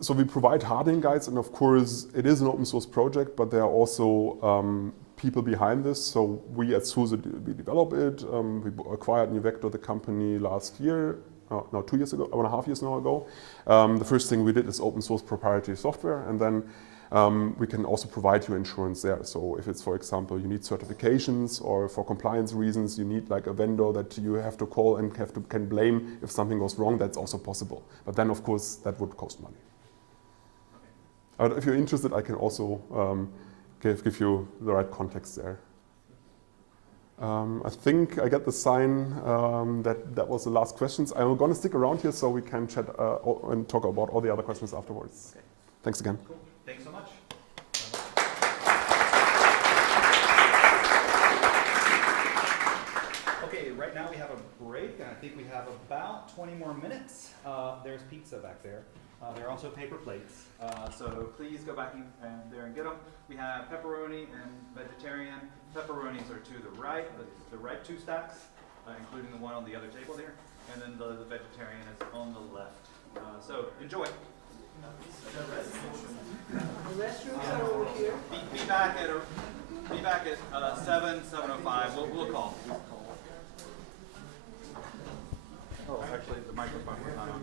So we provide hardening guides, and of course it is an open source project, but there are also people behind this. So we at SUSE, we develop it. We acquired NuVector, the company, last year. No, 2 years ago, 1.5 years now ago. The first thing we did is open source proprietary software, and then we can also provide you insurance there. So if it's, for example, you need certifications or for compliance reasons, you need like a vendor that you have to call and can blame if something goes wrong, that's also possible. But then, of course, that would cost money. If you're interested, I can also give you the right context there. I think I got the sign that was the last questions. I'm going to stick around here so we can chat and talk about all the other questions afterwards. Okay. Thanks again. Cool. Thanks so much. Okay, right now we have a break, and I think we have about 20 more minutes. There's pizza back there. There are also paper plates, so please go back in there and get them. We have pepperoni and vegetarian. Pepperonis are to the right 2 stacks, including the one on the other table there, and then the vegetarian is on the left. So enjoy. The restrooms are over here. Be back at 7:05. We'll call. Oh, actually, the microphone was not on.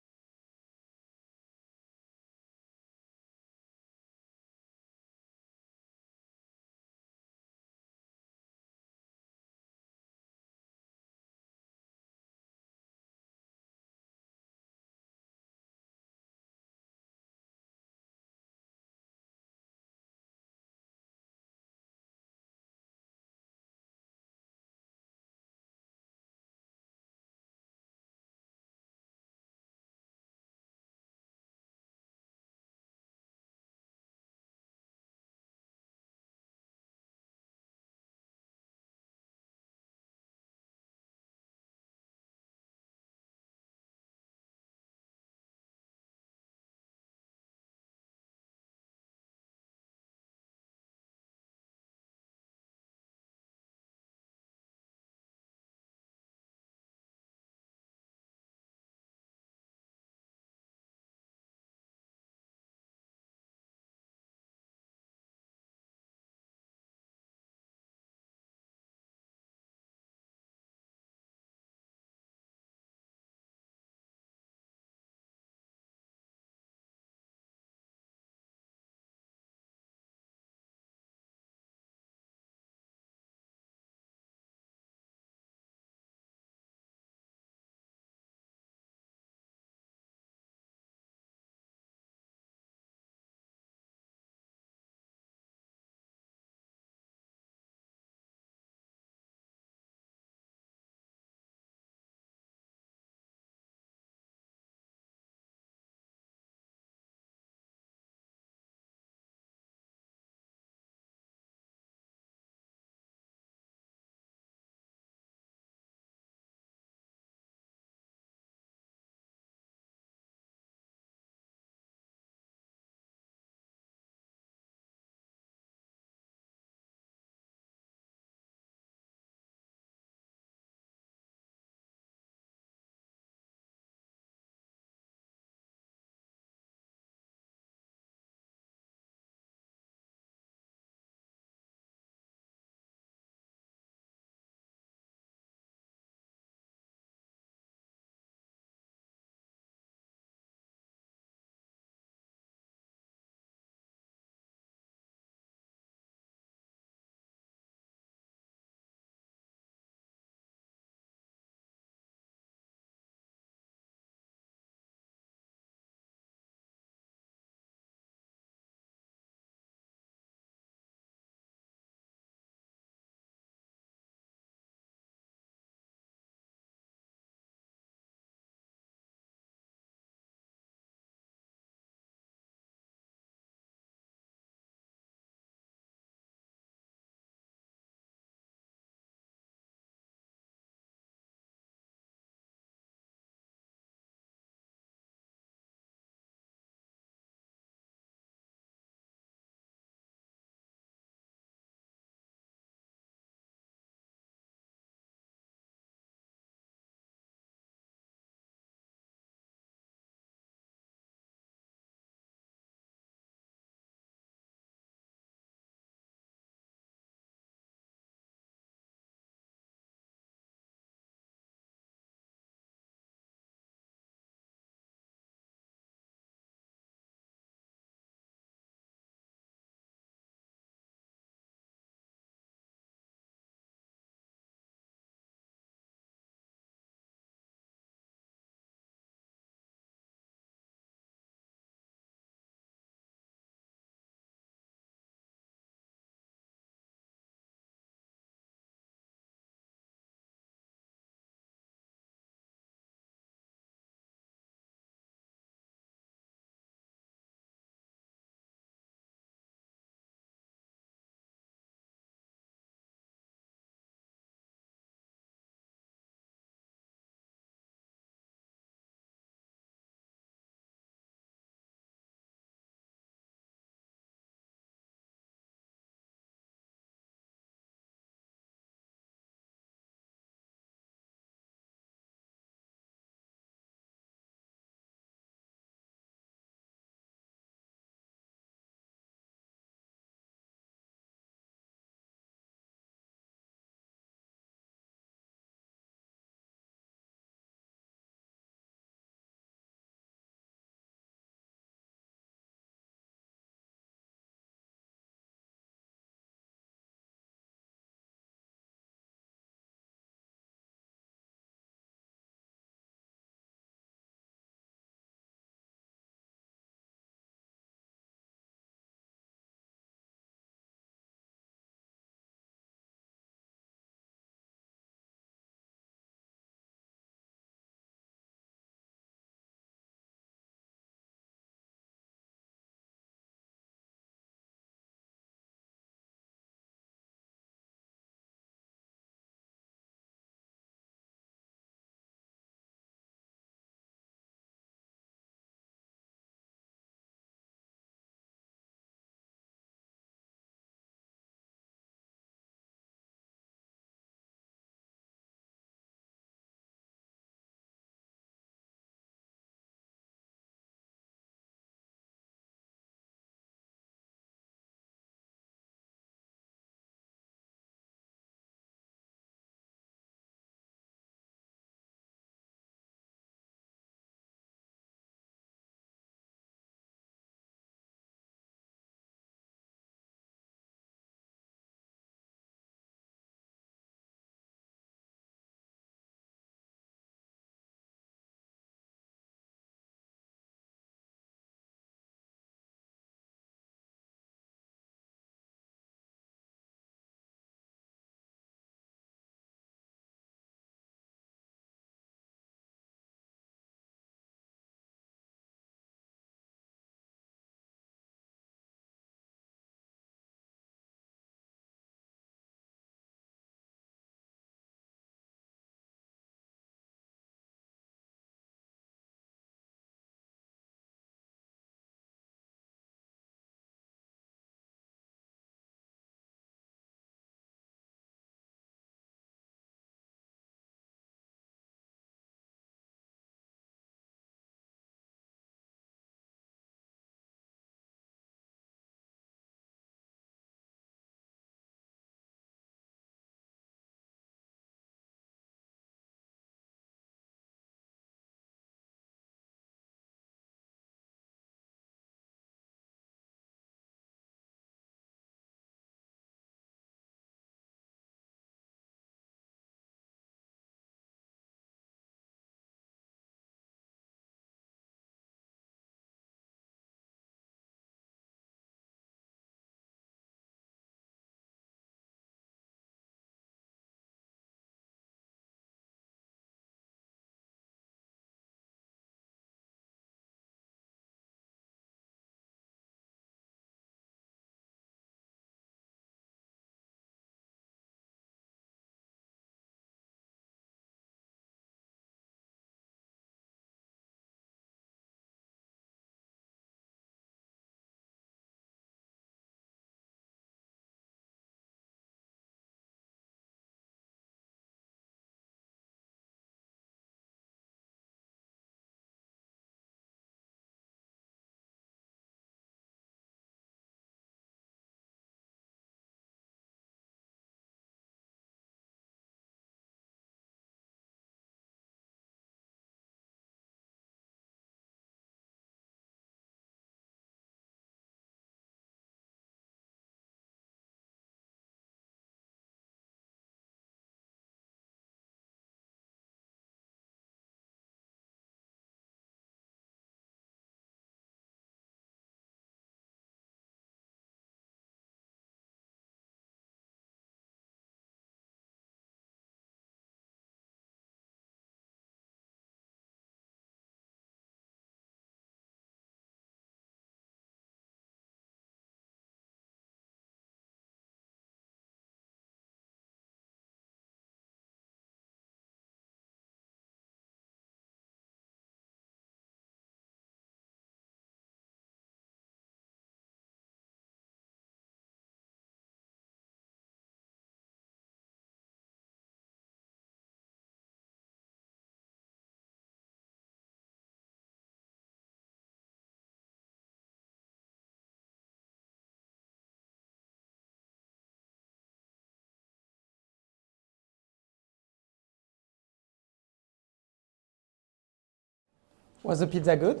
Was the pizza good?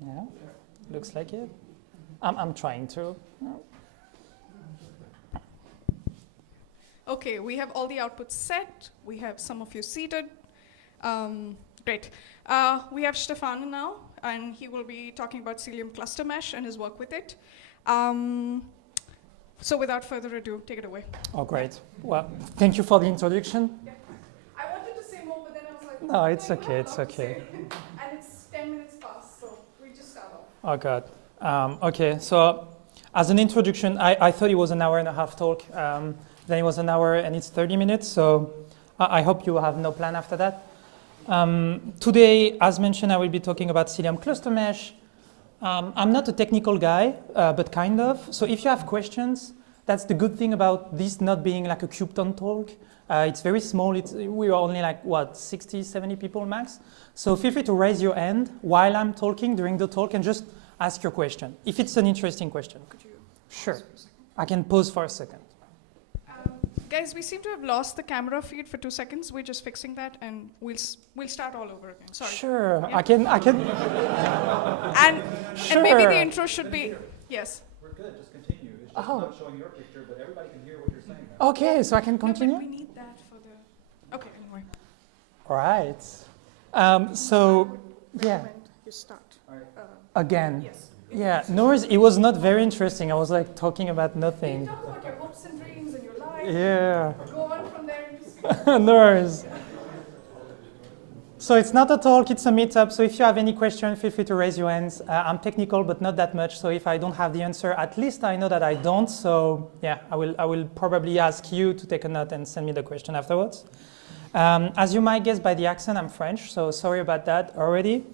Yeah, looks like it. I'm trying to. Okay, we have all the outputs set. We have some of you seated. Great. We have Stefan now, and he will be talking about Cilium Cluster Mesh and his work with it. So without further ado, take it away. Oh, great. Well, thank you for the introduction. Yeah. I wanted to say more, but then I was like, No, it's you okay, have it's a lot to okay. say. And it's 10 minutes past, so we just start off. Oh, God. Okay, so as an introduction, I thought it was an hour and a half talk. Then it was an hour and it's 30 minutes, so I hope you have no plan after that. Today, as mentioned, I will be talking about Cilium Cluster Mesh. I'm not a technical guy, but kind of. So if you have questions, that's the good thing about this not being like a KubeCon talk. It's very small. We are only like, 60, 70 people max. So feel free to raise your hand while I'm talking during the talk and just ask your question, if it's an interesting question. Could you Sure. I can pause for a second. Guys, we seem to have lost the camera feed for 2 seconds. We're just fixing that, and we'll start all over again. Sorry. Sure, Yeah. I can. And maybe Sure. the intro should be, yes. We're good, just continue. It's just not showing your picture, but everybody can hear what you're saying now. Okay, so I can continue? No, but we need that for the, okay, anyway. All right. So, yeah, Recommend you start. again. Yes. Yeah, no worries. It was not very interesting. I was like talking about You nothing. talk about your hopes and dreams and your life. Yeah, Go on from there and just no worries. So it's not a talk, it's a meetup. So if you have any question, feel free to raise your hands. I'm technical, but not that much. So if I don't have the answer, at least I know that I don't. So yeah, I will probably ask you to take a note and send me the question afterwards. As you might guess by the accent, I'm French. So sorry about that already.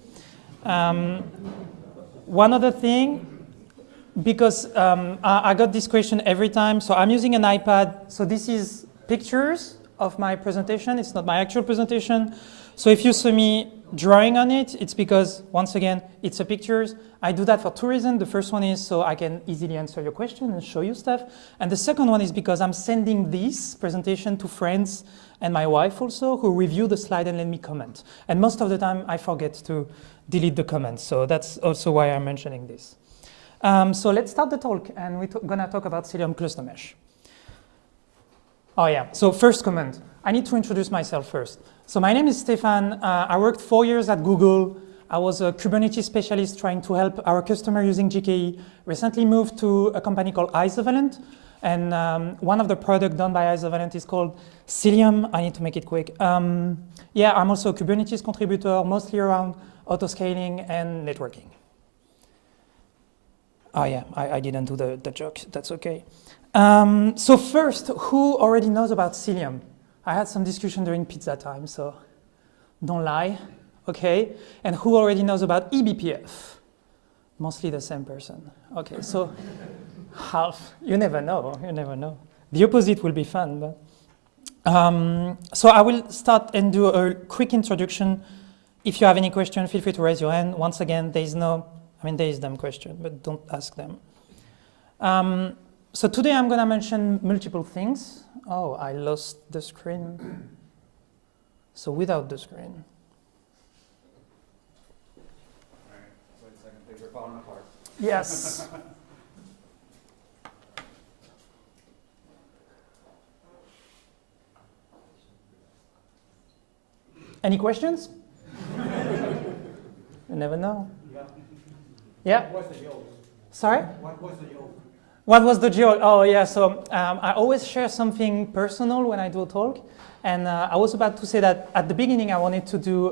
One other thing, because I got this question every time. So I'm using an iPad. So this is pictures of my presentation. It's not my actual presentation. So if you see me drawing on it, it's because, once again, it's a pictures. I do that for 2 reasons. The first one is so I can easily answer your question and show you stuff. And the second one is because I'm sending this presentation to friends and my wife also, who review the slide and let me comment. And most of the time, I forget to delete the comments. So that's also why I'm mentioning this. So let's start the talk, and we're going to talk about Cilium Cluster Mesh. Oh yeah, so first comment. I need to introduce myself first. So my name is Stefan. I worked 4 years at Google. I was a Kubernetes specialist trying to help our customer using GKE. Recently moved to a company called Isovalent. And one of the products done by Isovalent is called Cilium. I need to make it quick. Yeah, I'm also a Kubernetes contributor, mostly around autoscaling and networking. Oh yeah, I didn't do the joke. That's okay. So first, who already knows about Cilium? I had some discussion during pizza time, so don't lie. Okay, and who already knows about eBPF? Mostly the same person. Okay, so half. You never know. You never know. The opposite will be fun. But so I will start and do a quick introduction. If you have any question, feel free to raise your hand. Once again, there is them question, but don't ask them. So today I'm going to mention multiple things. Oh, I lost the screen. So without the screen. All right, wait a second, things are falling apart. Yes. Any questions? You never know. Yeah? What was the joke? Sorry? What was the joke? What was the joke? Oh, yeah, so I always share something personal when I do a talk. And I was about to say that at the beginning I wanted to do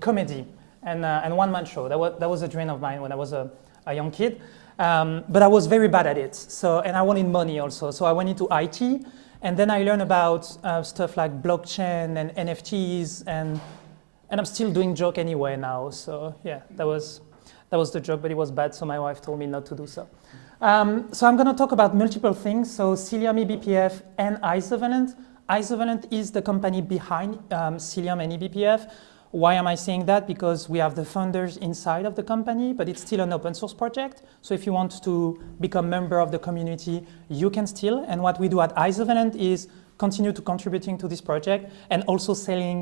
comedy and one-man show. That was a dream of mine when I was a young kid. But I was very bad at it. So, and I wanted money also. So I went into IT. And then I learned about stuff like blockchain and NFTs. And I'm still doing joke anyway now. So yeah, that was the joke, but it was bad. So my wife told me not to do so. So I'm going to talk about multiple things. So Cilium, eBPF, and Isovalent. Isovalent is the company behind Cilium and eBPF. Why am I saying that? Because we have the founders inside of the company, but it's still an open source project. So if you want to become a member of the community, you can still. And what we do at Isovalent is continue to contributing to this project, and also selling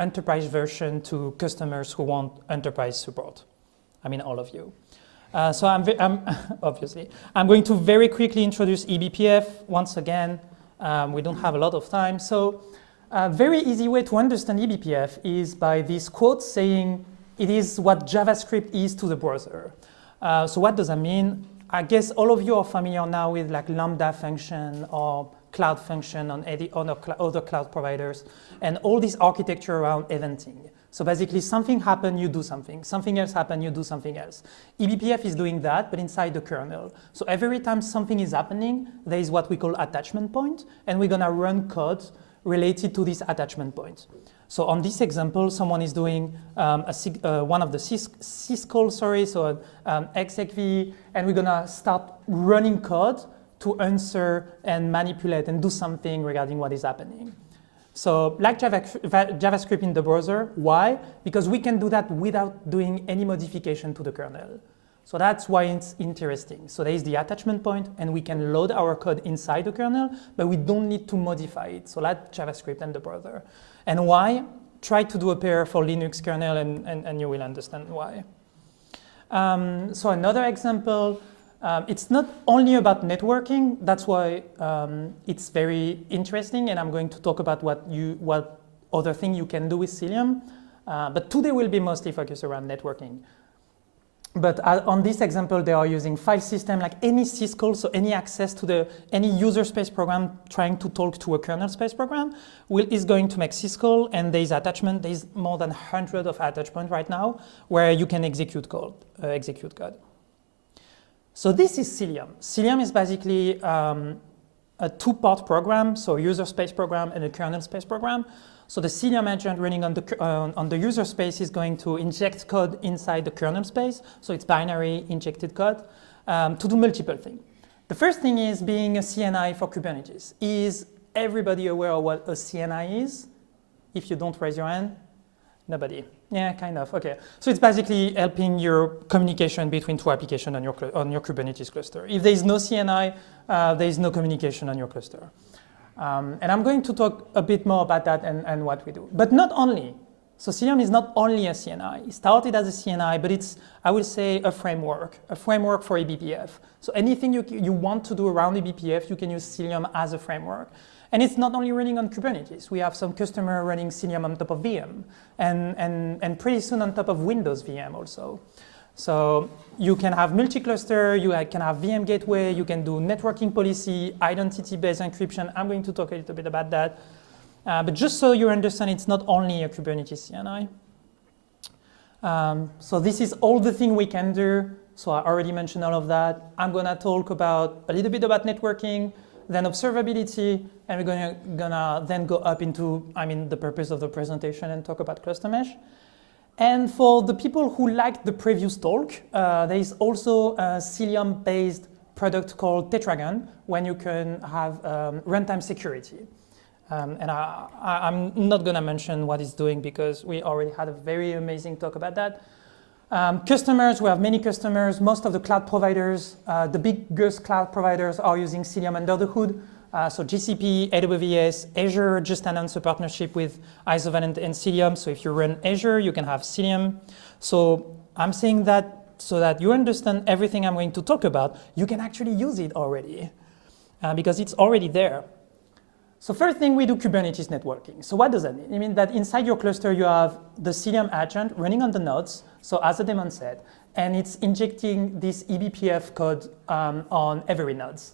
enterprise version to customers who want enterprise support. I mean, all of you. So I'm obviously, I'm going to very quickly introduce eBPF once again. We don't have a lot of time. So a very easy way to understand eBPF is by this quote saying it is what JavaScript is to the browser. So what does that mean? I guess all of you are familiar now with like Lambda function or Cloud Function on other cloud providers, and all this architecture around eventing. So basically something happened, you do something. Something else happened, you do something else. eBPF is doing that, but inside the kernel. So every time something is happening, there is what we call attachment point, and we're gonna run code related to this attachment point. So on this example, someone is doing one of the syscall, so execv, and we're gonna start running code to answer and manipulate and do something regarding what is happening. So like JavaScript in the browser, why? Because we can do that without doing any modification to the kernel. So that's why it's interesting. So there is the attachment point, and we can load our code inside the kernel, but we don't need to modify it. So that's JavaScript and the browser. And why? Try to do a pair for Linux kernel, and you will understand why. So another example, it's not only about networking. That's why it's very interesting, and I'm going to talk about what other thing you can do with Cilium. But today will be mostly focused around networking. But on this example, they are using file system, like any syscall, so any access to any user space program trying to talk to a kernel space program is going to make syscall, and there is attachment. There is more than 100 of attachment right now where you can execute code. So this is Cilium. Cilium is basically a two-part program, so user space program and a kernel space program. So the Cilium agent running on the user space is going to inject code inside the kernel space. So it's binary injected code to do multiple things. The first thing is being a CNI for Kubernetes. Is everybody aware of what a CNI is? If you don't raise your hand, nobody. Yeah, kind of. Okay. So it's basically helping your communication between two applications on your Kubernetes cluster. If there is no CNI, there is no communication on your cluster. And I'm going to talk a bit more about that and what we do. But not only. So Cilium is not only a CNI. It started as a CNI, but it's, I will say, a framework for eBPF. So anything you want to do around eBPF, you can use Cilium as a framework. And it's not only running on Kubernetes. We have some customer running Cilium on top of VM, and pretty soon on top of Windows VM also. So you can have multi-cluster, you can have VM gateway, you can do networking policy, identity-based encryption. I'm going to talk a little bit about that. But just so you understand, it's not only a Kubernetes CNI. So this is all the thing we can do. So I already mentioned all of that. I'm gonna talk about a little bit about networking, then observability, and we're gonna then go up into, the purpose of the presentation and talk about cluster mesh. And for the people who liked the previous talk, there is also a Cilium-based product called Tetragon, when you can have runtime security. And I'm not gonna mention what it's doing because we already had a very amazing talk about that. Customers, we have many customers. Most of the cloud providers, the biggest cloud providers are using Cilium under the hood. So GCP, AWS, Azure just announced a partnership with Isovan and Cilium. So if you run Azure, you can have Cilium. So I'm saying that so that you understand everything I'm going to talk about, you can actually use it already because it's already there. So first thing, we do Kubernetes networking. So what does that mean? It means that inside your cluster, you have the Cilium agent running on the nodes. So as the daemon said, and it's injecting this eBPF code on every nodes.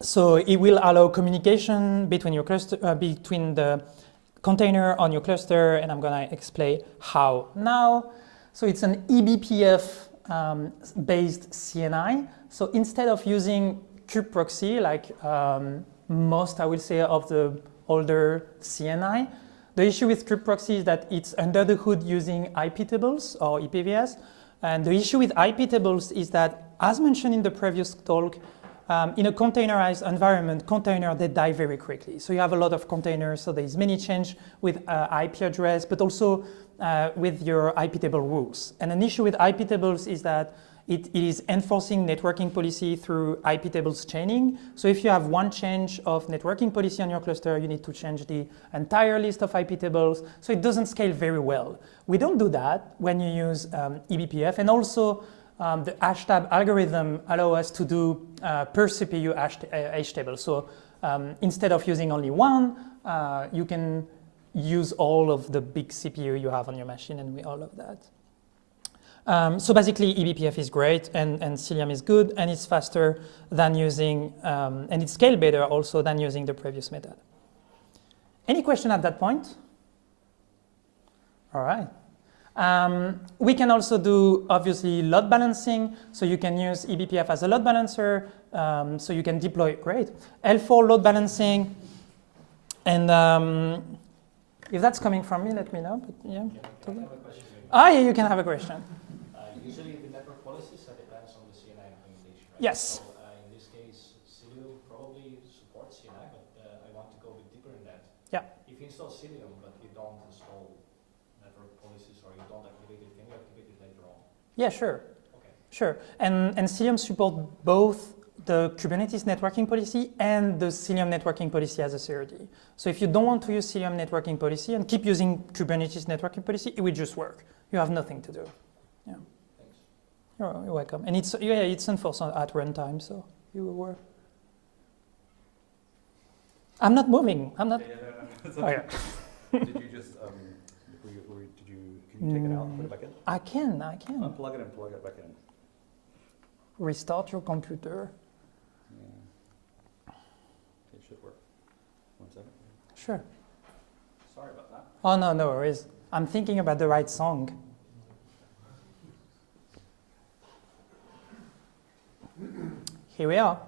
So it will allow communication between your cluster, between the container on your cluster, and I'm gonna explain how now. So it's an eBPF based CNI. So instead of using kubeproxy, like most, I will say, of the older CNI, the issue with kubeproxy is that it's under the hood using IP tables or IPVS. And the issue with IP tables is that, as mentioned in the previous talk, in a containerized environment, they die very quickly. So you have a lot of containers, so there's many change with IP address, but also with your IP table rules. And an issue with IP tables is that It is enforcing networking policy through IP tables chaining. So if you have one change of networking policy on your cluster, you need to change the entire list of IP tables. So it doesn't scale very well. We don't do that when you use eBPF. And also, the hashtab algorithm allow us to do per CPU hash table. So instead of using only one, you can use all of the big CPU you have on your machine, and we all of that. So basically, eBPF is great, and Cilium is good, and it's faster than using, and it scales better also than using the previous method. Any question at that point? All right. We can also do, obviously, load balancing. So you can use eBPF as a load balancer. So you can deploy, great, L4 load balancing. And if that's coming from me, let me know. But yeah. Yeah, you can have a question. Usually the network policies depends on the CNI implementation, right? Yes. So in this case, Cilium probably supports CNI, but I want to go a bit deeper in that. Yeah. If you install Cilium, but you don't install network policies or you don't activate it, can you activate it later on? Yeah, sure. Okay. Sure. And Cilium support both the Kubernetes networking policy and the Cilium networking policy as a CRD. So if you don't want to use Cilium networking policy and keep using Kubernetes networking policy, it will just work. You have nothing to do. Yeah. Thanks. You're welcome. And it's enforced at runtime, so you will work. I'm not moving. I'm not. Oh, yeah. Did you just, can you take it out and put it back in? I can. Unplug it and plug it back in. Restart your computer. Yeah. It should work. 1 second. Sure. Sorry about that. Oh, no worries. I'm thinking about the right song. Here we are.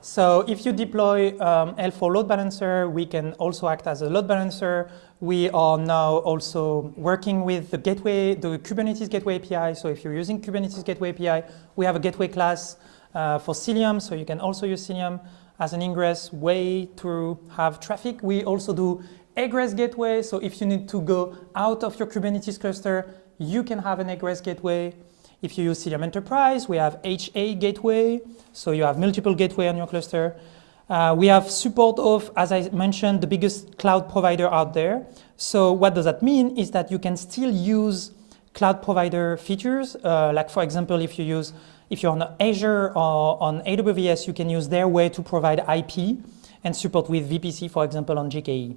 So if you deploy L4 load balancer, we can also act as a load balancer. We are now also working with the gateway, the Kubernetes gateway API. So if you're using Kubernetes gateway API, we have a gateway class for Cilium. So you can also use Cilium as an ingress way to have traffic. We also do egress gateway. So if you need to go out of your Kubernetes cluster, you can have an egress gateway. If you use Cilium Enterprise, we have HA gateway. So you have multiple gateway on your cluster. We have support of, as I mentioned, the biggest cloud provider out there. So what does that mean is that you can still use cloud provider features. Like for example, if you're on Azure or on AWS, you can use their way to provide IP and support with VPC, for example, on GKE.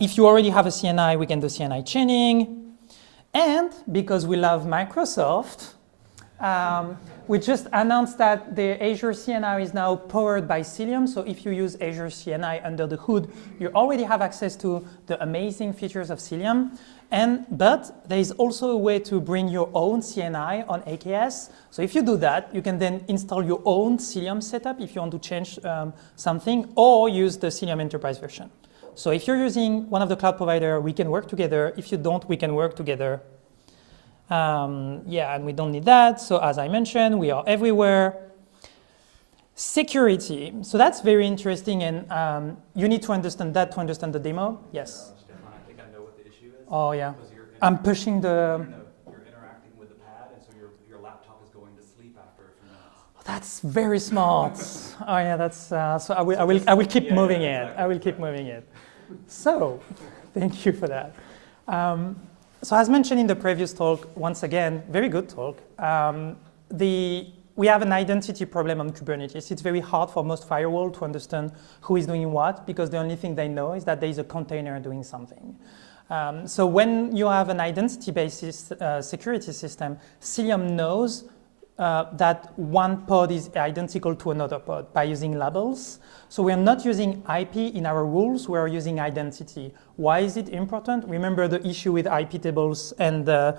If you already have a CNI, we can do CNI chaining. And because we love Microsoft, we just announced that the Azure CNI is now powered by Cilium. So if you use Azure CNI under the hood, you already have access to the amazing features of Cilium. But there is also a way to bring your own CNI on AKS. So if you do that, you can then install your own Cilium setup if you want to change something, or use the Cilium Enterprise version. So if you're using one of the cloud provider, we can work together. If you don't, we can work together. Yeah, and we don't need that. So as I mentioned, we are everywhere. Security. So that's very interesting, and you need to understand that to understand the demo. Yes. Stefan, I think I know what the issue is. Oh yeah. I'm pushing the. No, you're interacting with the pad, and so your laptop is going to sleep after a few minutes. That's very smart. Oh yeah, that's so I will keep moving it. Exactly. I will keep moving it. So, thank you for that. So as mentioned in the previous talk, once again, very good talk. We have an identity problem on Kubernetes. It's very hard for most firewall to understand who is doing what, because the only thing they know is that there is a container doing something. So when you have an identity-based security system, Cilium knows that one pod is identical to another pod by using labels. So we're not using IP in our rules, we're using identity. Why is it important? Remember the issue with IP tables and the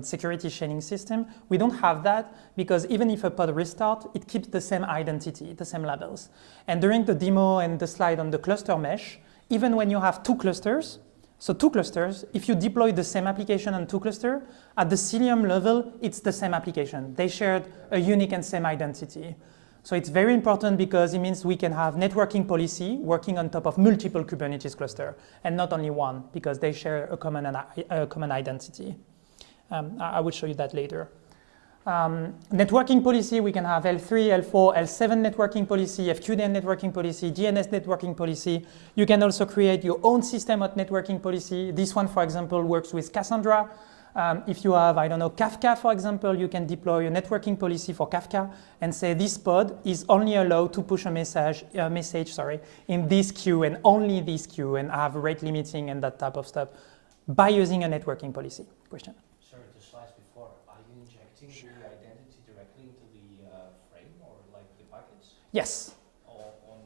security chaining system? We don't have that because even if a pod restart, it keeps the same identity, the same labels. And during the demo and the slide on the cluster mesh, even when you have two clusters, so two clusters, if you deploy the same application on two clusters, at the Cilium level, it's the same application. They shared a unique and same identity. So it's very important because it means we can have networking policy working on top of multiple Kubernetes clusters and not only one, because they share a common identity. I will show you that later. Networking policy, we can have L3, L4, L7 networking policy, FQDN networking policy, DNS networking policy. You can also create your own system of networking policy. This one, for example, works with Cassandra. If you have, I don't know, Kafka, for example, you can deploy a networking policy for Kafka and say this pod is only allowed to push a message in this queue and only this queue and have rate limiting and that type of stuff by using a networking policy. Question? Sorry, the slides before, are you injecting the identity directly into the frame or like the packets? Yes. Or on,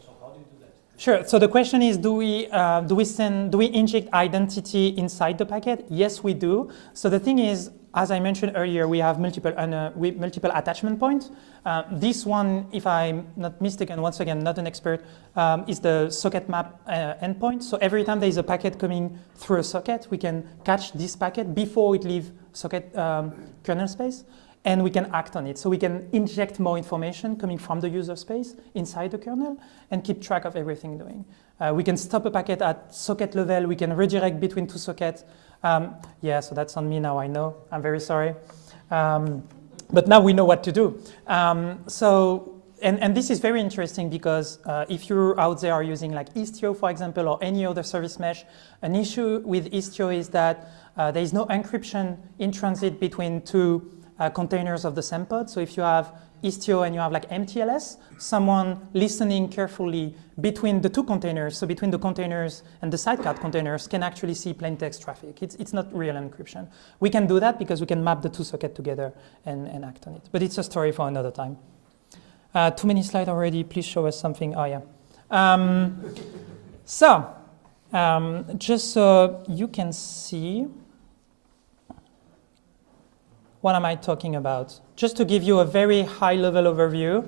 so how do you do that? Sure. So the question is, do we inject identity inside the packet? Yes, we do. So the thing is, as I mentioned earlier, we have multiple attachment points. This one, if I'm not mistaken, once again, not an expert, is the socket map endpoint. So every time there is a packet coming through a socket, we can catch this packet before it leaves socket kernel space, and we can act on it. So we can inject more information coming from the user space inside the kernel and keep track of everything doing. We can stop a packet at socket level. We can redirect between two sockets. Yeah, so that's on me now, I know. I'm very sorry. But now we know what to do. And this is very interesting because if you're out there using like Istio, for example, or any other service mesh, an issue with Istio is that there is no encryption in transit between two containers of the same pod. So if you have Istio and you have like MTLS, someone listening carefully between the two containers, so between the containers and the sidecard containers, can actually see plain text traffic. It's not real encryption. We can do that because we can map the two sockets together and act on it. But it's a story for another time. Too many slides already. Please show us something. Oh, yeah. Just so you can see, what am I talking about? Just to give you a very high-level overview,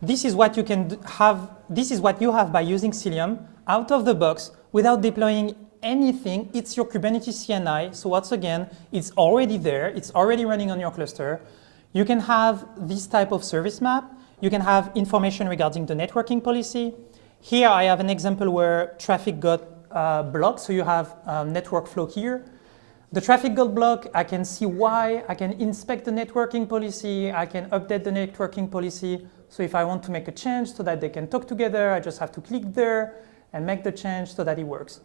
this is what you can have. This is what you have by using Cilium out of the box without deploying anything. It's your Kubernetes CNI. So once again, it's already there. It's already running on your cluster. You can have this type of service map. You can have information regarding the networking policy. Here I have an example where traffic got blocked. So you have network flow here. The traffic got blocked. I can see why. I can inspect the networking policy. I can update the networking policy. So if I want to make a change so that they can talk together, I just have to click there and make the change so that it works.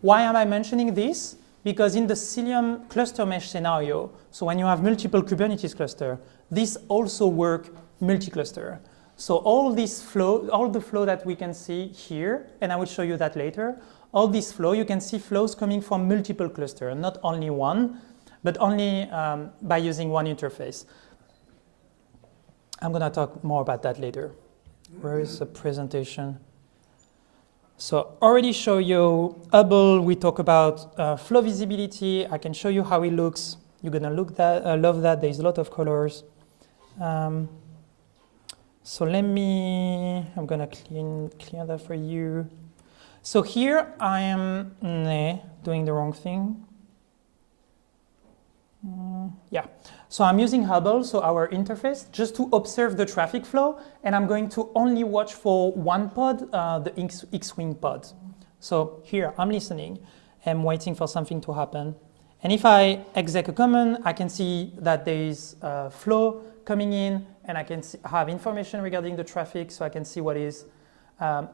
Why am I mentioning this? Because in the Cilium cluster mesh scenario, so when you have multiple Kubernetes cluster, this also works multi-cluster. So all this flow, all the flow that we can see here, and I will show you that later, all this flow, you can see flows coming from multiple clusters, not only one, but only by using one interface. I'm going to talk more about that later. Where is the presentation? So already show you Hubble. We talk about flow visibility. I can show you how it looks. You're going to love that. There's a lot of colors. So I'm going to clear that for you. So here I am doing the wrong thing. Yeah, so I'm using Hubble, so our interface, just to observe the traffic flow, and I'm going to only watch for one pod, the X-Wing pod. So here I'm listening, I'm waiting for something to happen. And if I exec a command, I can see that there is flow coming in, and I can have information regarding the traffic, so I can see what is.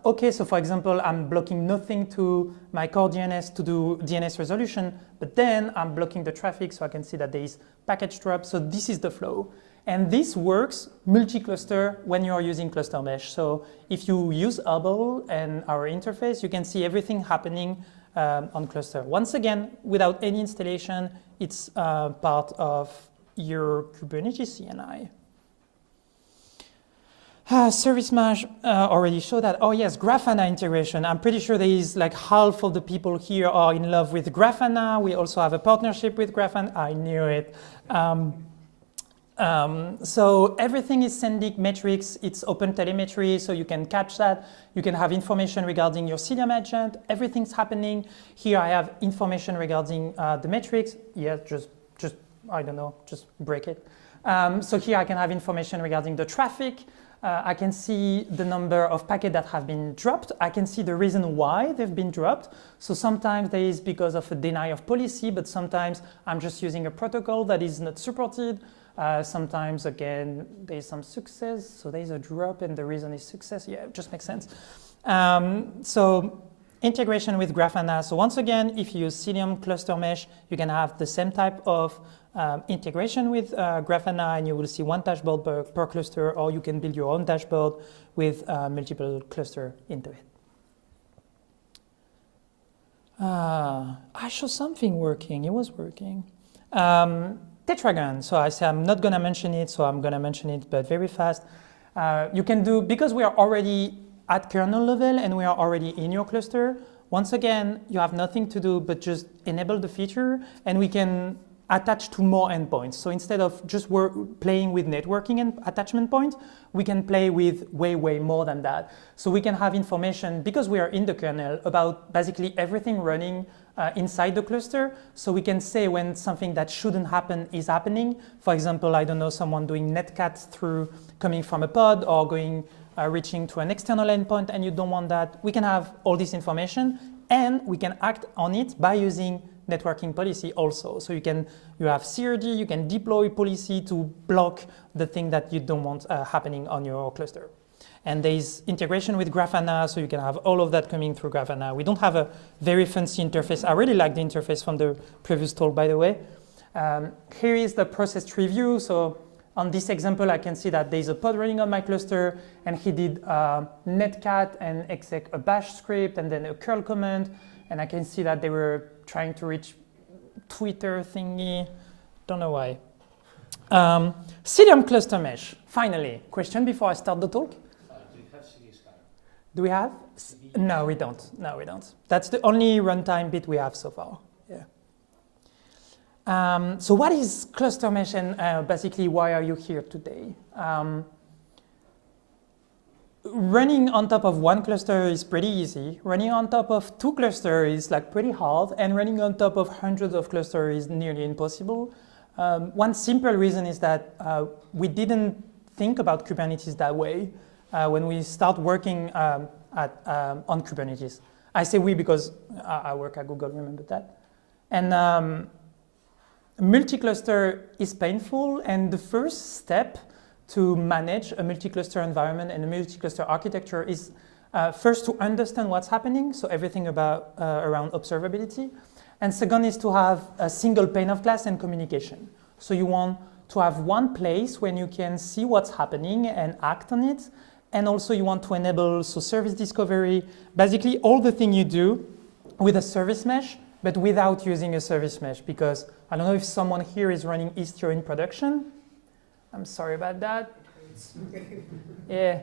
Okay, so for example, I'm blocking nothing to my core DNS to do DNS resolution, but then I'm blocking the traffic, so I can see that there is package drop. So this is the flow. And this works multi-cluster when you are using cluster mesh. So if you use Hubble and our interface, you can see everything happening on cluster. Once again, without any installation, it's part of your Kubernetes CNI. Service mesh already showed that. Oh yes, Grafana integration. I'm pretty sure there is like half of the people here are in love with Grafana. We also have a partnership with Grafana. I knew it. So everything is sending metrics. It's open telemetry, so you can catch that. You can have information regarding your Cilium agent. Everything's happening. Here I have information regarding the metrics. Yeah, just I don't know, just break it. So here I can have information regarding the traffic. I can see the number of packets that have been dropped. I can see the reason why they've been dropped. So sometimes there is because of a deny of policy, but sometimes I'm just using a protocol that is not supported. Sometimes, again, there's some success, so there's a drop, and the reason is success. Yeah, it just makes sense. So integration with Grafana. So once again, if you use Cilium cluster mesh, you can have the same type of integration with Grafana, and you will see one dashboard per cluster, or you can build your own dashboard with multiple cluster into it. I saw something working. It was working. Tetragon. So I say I'm not going to mention it, so I'm going to mention it, but very fast. You can do, because we are already at kernel level and we are already in your cluster, once again, you have nothing to do but just enable the feature, and we can attach to more endpoints. So instead of just playing with networking and attachment point, we can play with way, way more than that. So we can have information, because we are in the kernel, about basically everything running inside the cluster. So we can say when something that shouldn't happen is happening. For example, I don't know, someone doing netcat through coming from a pod or going reaching to an external endpoint, and you don't want that. We can have all this information, and we can act on it by using networking policy also. So you have CRD, you can deploy policy to block the thing that you don't want happening on your cluster. And there's integration with Grafana, so you can have all of that coming through Grafana. We don't have a very fancy interface. I really like the interface from the previous talk, by the way. Here is the process tree view. So on this example, I can see that there's a pod running on my cluster, and he did netcat and exec a bash script and then a curl command. And I can see that they were trying to reach Twitter thingy. Don't know why. Cilium cluster mesh. Finally, question before I start the talk? Do you have CD scan? Do we have? No, we don't. No, we don't. That's the only runtime bit we have so far. Yeah. So what is cluster mesh, and basically why are you here today? Running on top of one cluster is pretty easy. Running on top of two clusters is like pretty hard, and running on top of hundreds of clusters is nearly impossible. One simple reason is that we didn't think about Kubernetes that way when we start working on Kubernetes. I say we because I work at Google, remember that? And multi-cluster is painful, and the first step to manage a multi-cluster environment and a multi-cluster architecture is first to understand what's happening, so everything about around observability. And second is to have a single pane of glass and communication. So you want to have one place when you can see what's happening and act on it. And also you want to enable service discovery, basically all the thing you do with a service mesh, but without using a service mesh, because I don't know if someone here is running Istio in production. I'm sorry about that. Yeah.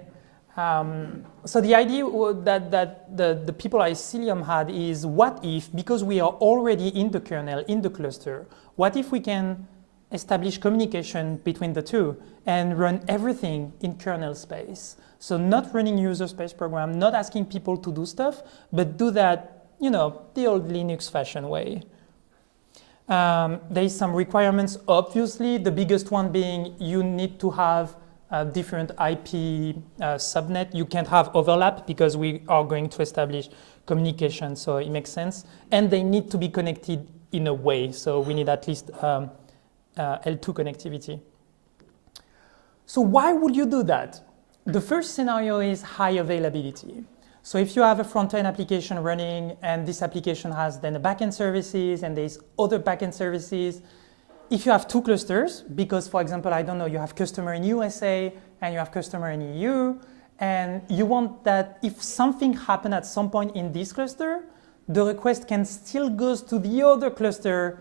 So the idea that the people at Cilium had is, what if, because we are already in the kernel, in the cluster, what if we can establish communication between the two and run everything in kernel space? So not running user space program, not asking people to do stuff, but do that, you know, the old Linux fashion way. There is some requirements, obviously, the biggest one being you need to have different IP subnet. You can't have overlap because we are going to establish communication, so it makes sense. And they need to be connected in a way, so we need at least L2 connectivity. So why would you do that? The first scenario is high availability. So if you have a front-end application running and this application has then a backend services and there's other backend services, if you have two clusters, because for example, I don't know, you have customer in USA and you have customer in EU, and you want that if something happened at some point in this cluster, the request can still go to the other cluster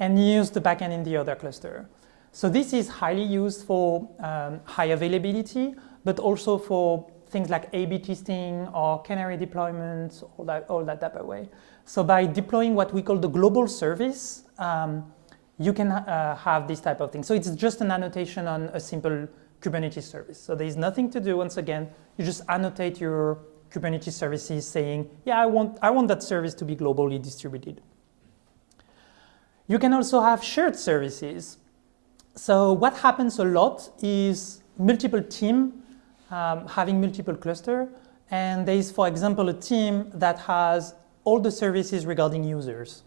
and use the backend in the other cluster. So this is highly used for high availability, but also for things like A/B testing or canary deployments, all that type of way. So by deploying what we call the global service, you can have this type of thing. So it's just an annotation on a simple Kubernetes service. So there's nothing to do. Once again, you just annotate your Kubernetes services saying, yeah, I want that service to be globally distributed. You can also have shared services. So what happens a lot is multiple teams having multiple clusters, and there is, for example, a team that has all the services regarding users.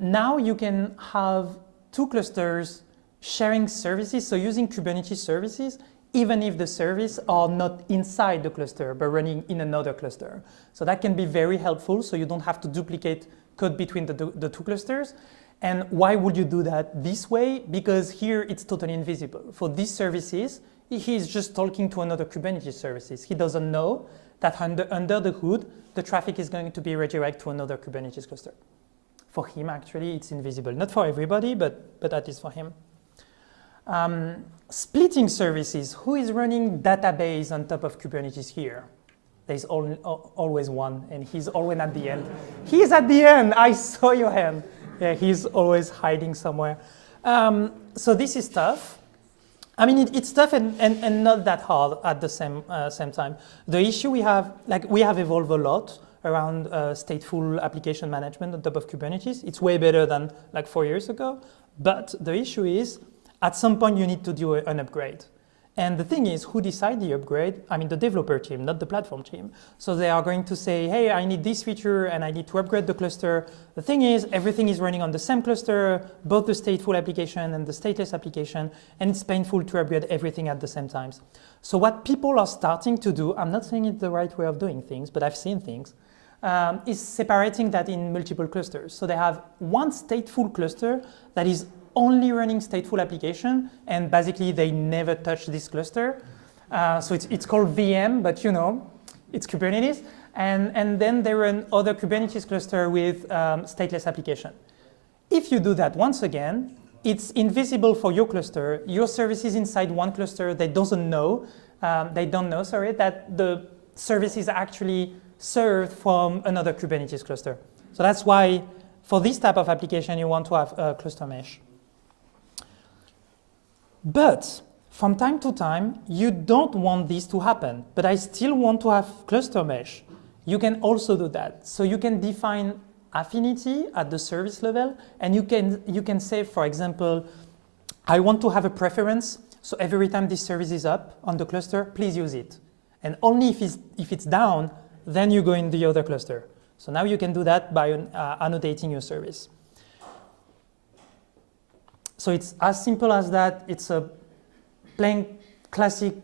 Now you can have two clusters sharing services, so using Kubernetes services, even if the services are not inside the cluster, but running in another cluster. So that can be very helpful, so you don't have to duplicate code between the two clusters. And why would you do that this way? Because here it's totally invisible. For these services, he is just talking to another Kubernetes services. He doesn't know that under the hood, the traffic is going to be redirected to another Kubernetes cluster. For him, actually, it's invisible. Not for everybody, but at least for him. Splitting services. Who is running database on top of Kubernetes here? There's always one, and he's always at the end. He's at the end. I saw your hand. Yeah, he's always hiding somewhere. So this is tough. I mean, it's tough and not that hard at the same time. The issue we have evolved a lot around stateful application management on top of Kubernetes. It's way better than like 4 years ago. But the issue is, at some point, you need to do an upgrade. And the thing is, who decides the upgrade? I mean, the developer team, not the platform team. So they are going to say, hey, I need this feature and I need to upgrade the cluster. The thing is, everything is running on the same cluster, both the stateful application and the stateless application, and it's painful to upgrade everything at the same time. So what people are starting to do, I'm not saying it's the right way of doing things, but I've seen things, is separating that in multiple clusters. So they have one stateful cluster that is only running stateful application, and basically they never touch this cluster. So it's called VM, but you know, it's Kubernetes. And then they run other Kubernetes cluster with stateless application. If you do that once again, it's invisible for your cluster. Your service is inside one cluster. They don't know that the service is actually served from another Kubernetes cluster. So that's why for this type of application, you want to have a cluster mesh. But from time to time, you don't want this to happen, but I still want to have cluster mesh. You can also do that. So you can define affinity at the service level, and you can say, for example, I want to have a preference, so every time this service is up on the cluster, please use it. And only if it's down, then you go in the other cluster. So now you can do that by annotating your service. So it's as simple as that. It's a plain classic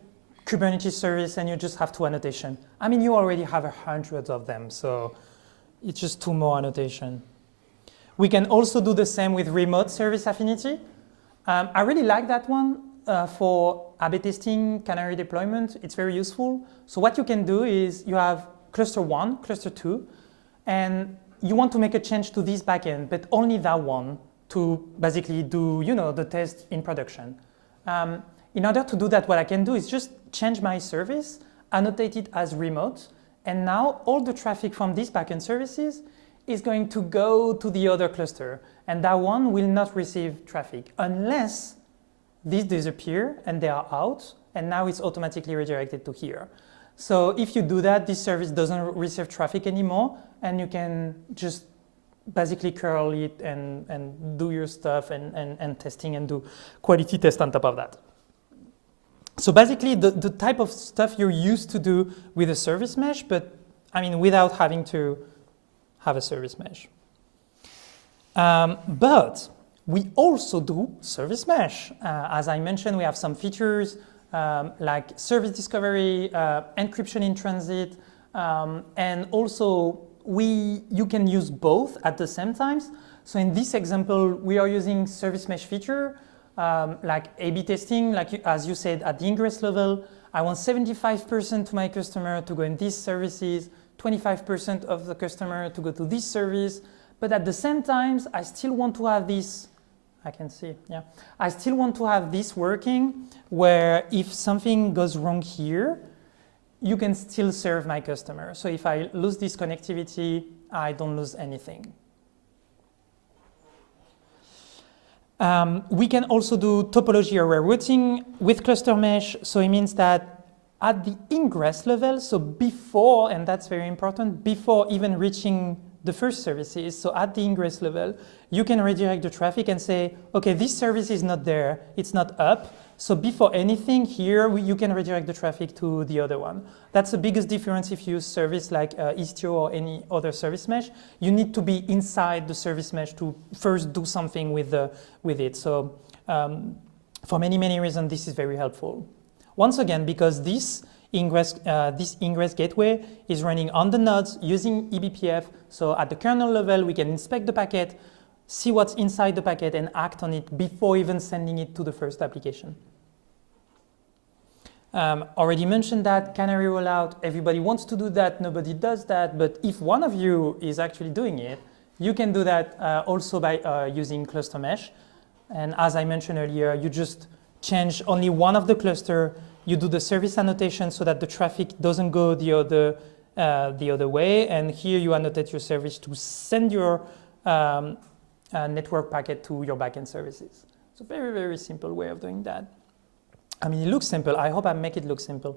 Kubernetes service, and you just have two annotation. I mean, you already have hundreds of them, so it's just two more annotation. We can also do the same with remote service affinity. I really like that one for A/B testing, canary deployment. It's very useful. So what you can do is you have cluster 1, cluster 2, and you want to make a change to this backend, but only that one, to basically do, you know, the test in production. In order to do that, what I can do is just change my service, annotate it as remote, and now all the traffic from these backend services is going to go to the other cluster, and that one will not receive traffic unless these disappear and they are out, and now it's automatically redirected to here. So if you do that, this service doesn't receive traffic anymore, and you can just basically curl it and do your stuff and testing and do quality test on top of that. So basically the type of stuff you're used to do with a service mesh, but I mean without having to have a service mesh. But we also do service mesh. As I mentioned, we have some features like service discovery, encryption in transit, and also you can use both at the same time. So in this example, we are using service mesh feature, like A/B testing, as you said, at the ingress level. I want 75% to my customer to go in these services, 25% of the customer to go to this service. But at the same time, I still want to have this, I still want to have this working where if something goes wrong here, you can still serve my customer. So if I lose this connectivity, I don't lose anything. We can also do topology array routing with cluster mesh. So it means that at the ingress level, so before, and that's very important, before even reaching the first services, so at the ingress level, you can redirect the traffic and say, okay, this service is not there, it's not up. So before anything here, you can redirect the traffic to the other one. That's the biggest difference if you use service like Istio or any other service mesh. You need to be inside the service mesh to first do something with it. So For many, many reasons, this is very helpful. Once again, because this ingress gateway is running on the nodes using eBPF. So at the kernel level, we can inspect the packet, see what's inside the packet, and act on it before even sending it to the first application. Already mentioned that, canary rollout, everybody wants to do that, nobody does that, but if one of you is actually doing it, you can do that also by using cluster mesh. And as I mentioned earlier, you just change only one of the cluster, you do the service annotation so that the traffic doesn't go the other way, and here you annotate your service to send your network packet to your backend services. It's a very, very simple way of doing that. I mean, it looks simple. I hope I make it look simple.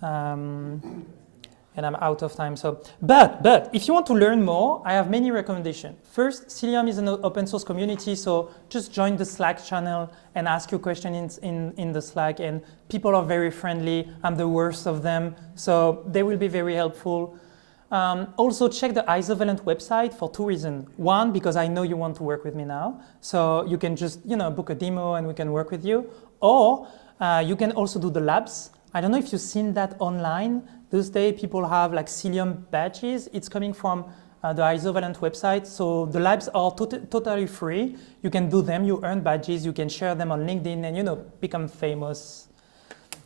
And I'm out of time. So, but if you want to learn more, I have many recommendations. First, Cilium is an open source community, so just join the Slack channel and ask your questions in the Slack. And people are very friendly. I'm the worst of them, so they will be very helpful. Also, check the Isovalent website for two reasons. One, because I know you want to work with me now, so you can just book a demo and we can work with you. Or you can also do the labs. I don't know if you've seen that online. Those days, people have like Cilium badges. It's coming from the Isovalent website. So the labs are totally free. You can do them. You earn badges. You can share them on LinkedIn and become famous.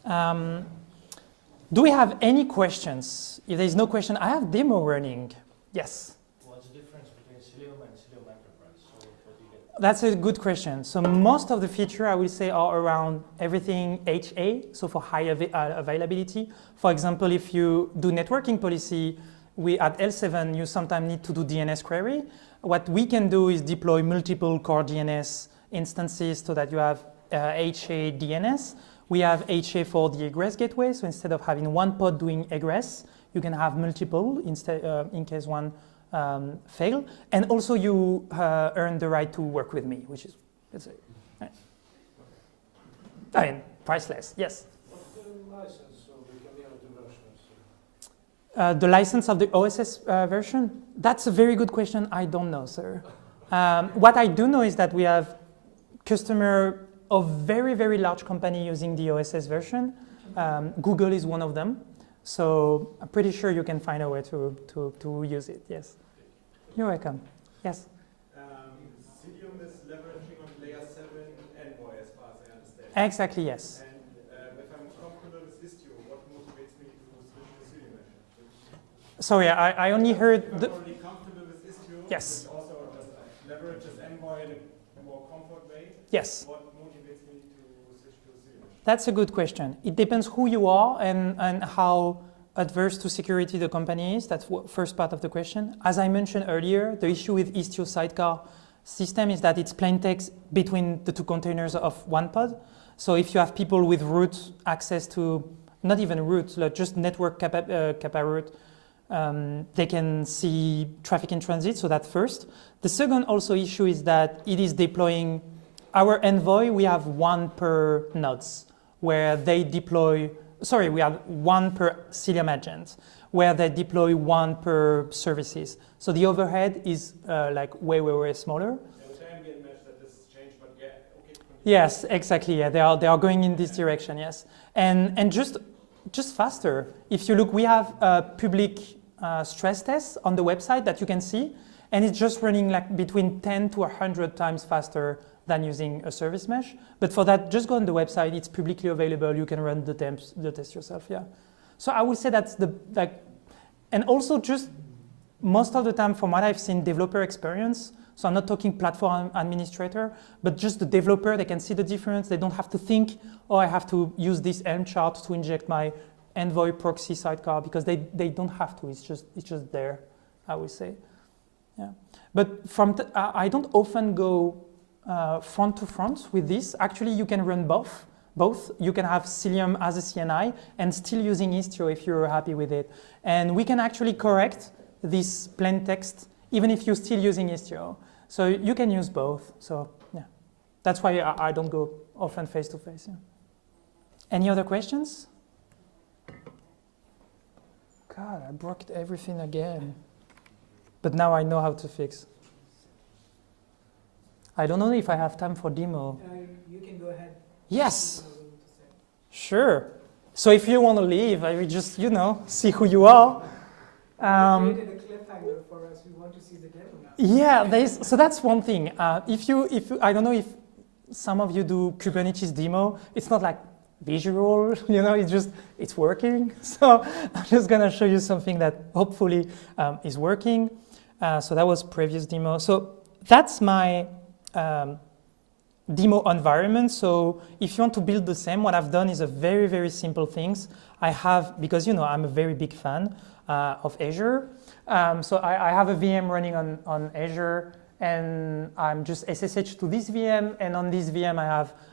Do we have any questions? If there is no question, I have demo running. Yes. What's the difference between Cilium and Cilium Enterprise? So what do you get? That's a good question. So most of the features, I will say, are around everything HA, so for high availability. For example, if you do networking policy, at L7, you sometimes need to do DNS query. What we can do is deploy multiple core DNS instances so that you have HA DNS. We have HA for the egress gateway. So instead of having one pod doing egress, you can have multiple in case one fail. And also you earn the right to work with me, which is, let's say, right. I mean, priceless, yes. What's the license of the community version? The license of the OSS version? That's a very good question. I don't know, sir. What I do know is that we have customer of very, very large company using the OSS version. Google is one of them. So I'm pretty sure you can find a way to use it, yes. You're welcome. Yes? Cilium is leveraging on layer 7 Envoy, as far as I understand. Exactly, yes. And if I'm comfortable with Istio, what motivates me to switch to Cilium mesh? Sorry, I only heard I'm the... already comfortable with Istio, Yes. which also leverages Envoy in a more comfort way. Yes. What motivates me to switch to Cilium mesh? That's a good question. It depends who you are and how adverse to security the company is. That's the first part of the question. As I mentioned earlier, the issue with Istio sidecar system is that it's plain text between the two containers of one pod. So if you have people with root access to, not even root, like just network capa root, they can see traffic in transit, so that's first. The second also issue is that it is deploying our Envoy. We have one per nodes where they deploy, sorry, we have one per Cilium agent where they deploy one per services. So the overhead is like way, way, way smaller. With ambient mesh that this has changed, but yeah, okay. Yes, exactly. Yeah, they are going in this direction. Yes, and just faster. If you look, we have public stress tests on the website that you can see, and it's just running like between 10 to 100 times faster than using a service mesh. But for that, just go on the website. It's publicly available. You can run the test yourself. Yeah. So I would say that's and also just most of the time, from what I've seen, developer experience. So I'm not talking platform administrator, but just the developer. They can see the difference. They don't have to think, oh, I have to use this Helm chart to inject my Envoy proxy sidecar, because they don't have to. It's just there, I would say. Yeah. But I don't often go front to front with this. Actually, you can run both. You can have Cilium as a CNI and still using Istio if you're happy with it. And we can actually correct this plain text even if you're still using Istio. So you can use both. So yeah, that's why I don't go often face to face. Yeah. Any other questions? God, I broke everything again. But now I know how to fix. I don't know if I have time for demo. You can go ahead. Yes, sure. So if you want to leave, I will just, see who you are. You created a cliffhanger for us. We want to see the demo now. Yeah, so that's one thing. If you, I don't know if some of you do Kubernetes demo, it's not like visual, it's working. So I'm just gonna show you something that hopefully is working. So that was previous demo. So that's my demo environment. So if you want to build the same, what I've done is a very, very simple things. I have, because I'm a very big fan of Azure. So I have a VM running on Azure, and I'm just SSH to this VM, and on this VM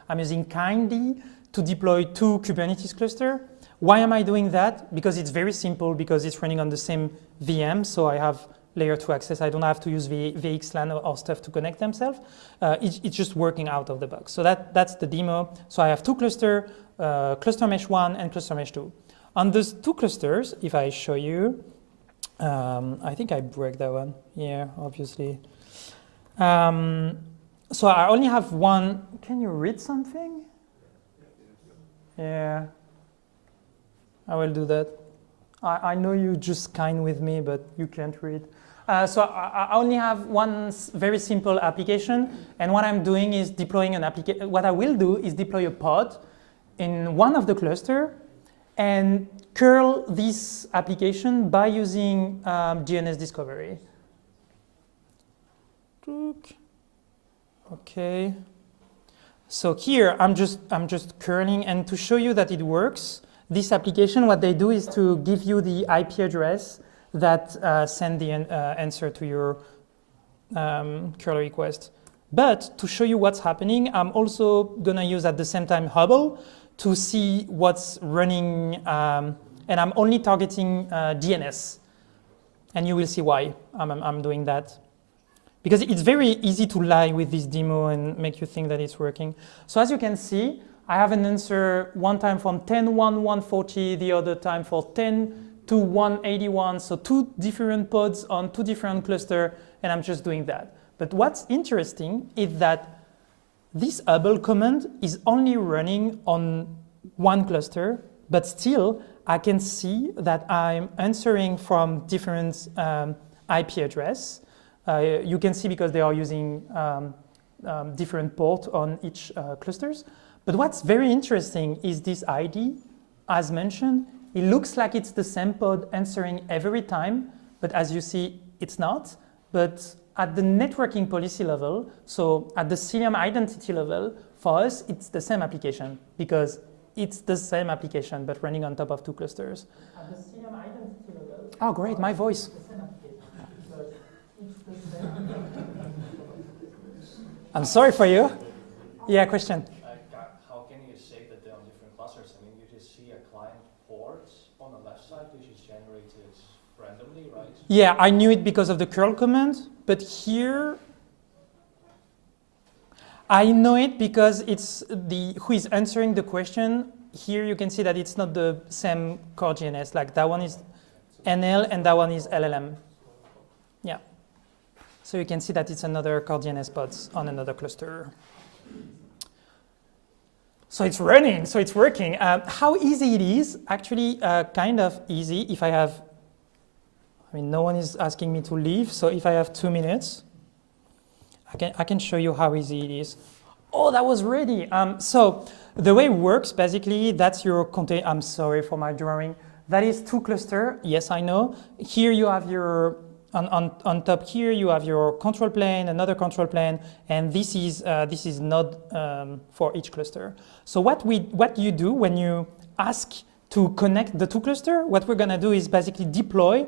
I'm using Kindly to deploy 2 Kubernetes clusters. Why am I doing that? Because it's very simple, because it's running on the same VM, so I have layer 2 access. I don't have to use VXLAN or stuff to connect themselves. It's just working out of the box. So that's the demo. So I have 2 clusters, cluster mesh 1 and cluster mesh 2. On those 2 clusters, if I show you, I think I break that one. Yeah, obviously. So I only have one. Can you read something? Yeah, I will do that. I know you just kind with me, but you can't read. So I only have one very simple application, and what I'm doing is deploying an application. What I will do is deploy a pod in one of the cluster and curl this application by using DNS discovery. Okay. So here I'm just curling, and to show you that it works, this application, what they do is to give you the IP address that send the answer to your curl request. But to show you what's happening, I'm also gonna use at the same time Hubble to see what's running, and I'm only targeting DNS. And you will see why I'm doing that. Because it's very easy to lie with this demo and make you think that it's working. So as you can see, I have an answer one time from 10.1.140, the other time for 10.2.181. So 2 different pods on 2 different clusters, and I'm just doing that. But what's interesting is that this Hubble command is only running on 1 cluster, but still I can see that I'm answering from different IP address. You can see because they are using different port on each clusters. But what's very interesting is this ID, as mentioned. It looks like it's the same pod answering every time, but as you see, it's not. But at the networking policy level, so at the Cilium identity level, for us, it's the same application, because it's the same application, but running on top of 2 clusters. At the Cilium identity level, oh great, my voice. I'm sorry for you. Yeah, question. How can you say that they're on different clusters? I mean, you just see a client port on the left side, which is generated randomly, right? Yeah, I knew it because of the curl command, but here I know it because it's who is answering the question. Here you can see that it's not the same core DNS. Like that one is NL and that one is LLM. Yeah. So you can see that it's another core DNS pods on another cluster. So it's running, so it's working. How easy it is? Actually, kind of easy. If I have, no one is asking me to leave. So if I have 2 minutes, I can show you how easy it is. Oh, that was ready. So the way it works, basically, that's your container. I'm sorry for my drawing. That is 2 clusters. Yes, I know. Here you have your on top here you have your control plane, another control plane, and this is node for each cluster. So what you do when you ask to connect the 2 clusters, what we're gonna do is basically deploy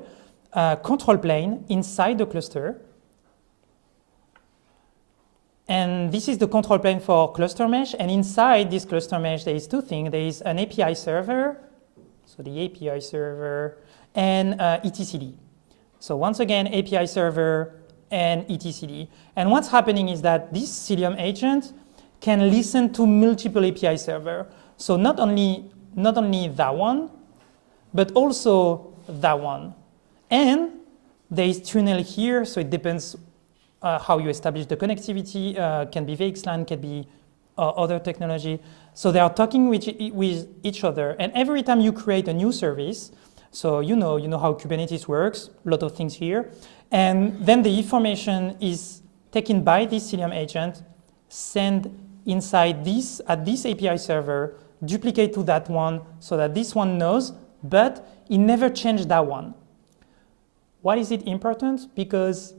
a control plane inside the cluster. And this is the control plane for cluster mesh, and inside this cluster mesh there is 2 things. There is an API server, so the API server, and etcd. So once again, API server and etcd. And what's happening is that this Cilium agent can listen to multiple API server. So not only that one, but also that one. And there is tunnel here, so it depends how you establish the connectivity, can be VXLAN, can be other technology. So they are talking with each other. And every time you create a new service, so you know how Kubernetes works, a lot of things here. And then the information is taken by this Cilium agent, sent inside this, at this API server, duplicate to that one so that this one knows, but it never changed that one. Why is it important? Because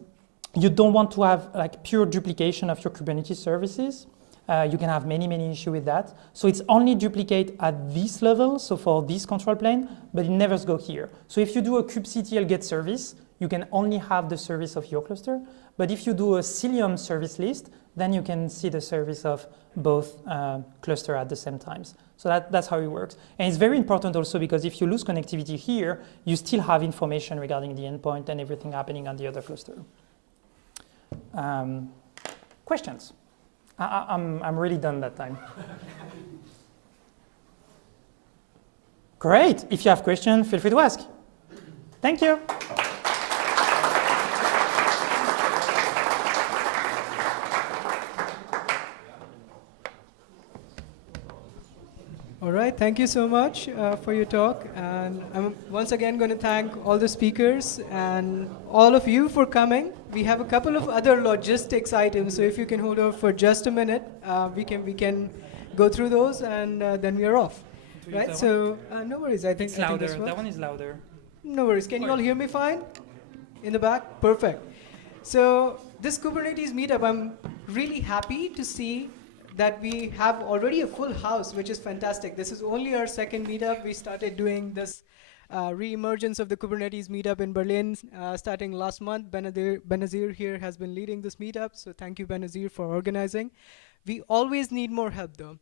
you don't want to have like pure duplication of your Kubernetes services. You can have many issues with that. So it's only duplicate at this level, so for this control plane, but it never goes here. So if you do a kubectl get service, you can only have the service of your cluster. But if you do a Cilium service list, then you can see the service of both cluster at the same times. So that's how it works. And it's very important also because if you lose connectivity here, you still have information regarding the endpoint and everything happening on the other cluster. Questions? I'm really done that time. Great. If you have questions, feel free to ask. Thank you. All right, thank you so much for your talk. And I'm once again going to thank all the speakers and all of you for coming. We have a couple of other logistics items, so if you can hold off for just a minute, we can go through those, and then we are off. Right, so no worries. I think it's louder. this That one is louder. No worries. Can you all hear me fine? In the back? Perfect. So this Kubernetes meetup, I'm really happy to see that we have already a full house, which is fantastic. This is only our second meetup. We started doing this re-emergence of the Kubernetes meetup in Berlin starting last month. Benazir here has been leading this meetup, so thank you, Benazir, for organizing. We always need more help, though.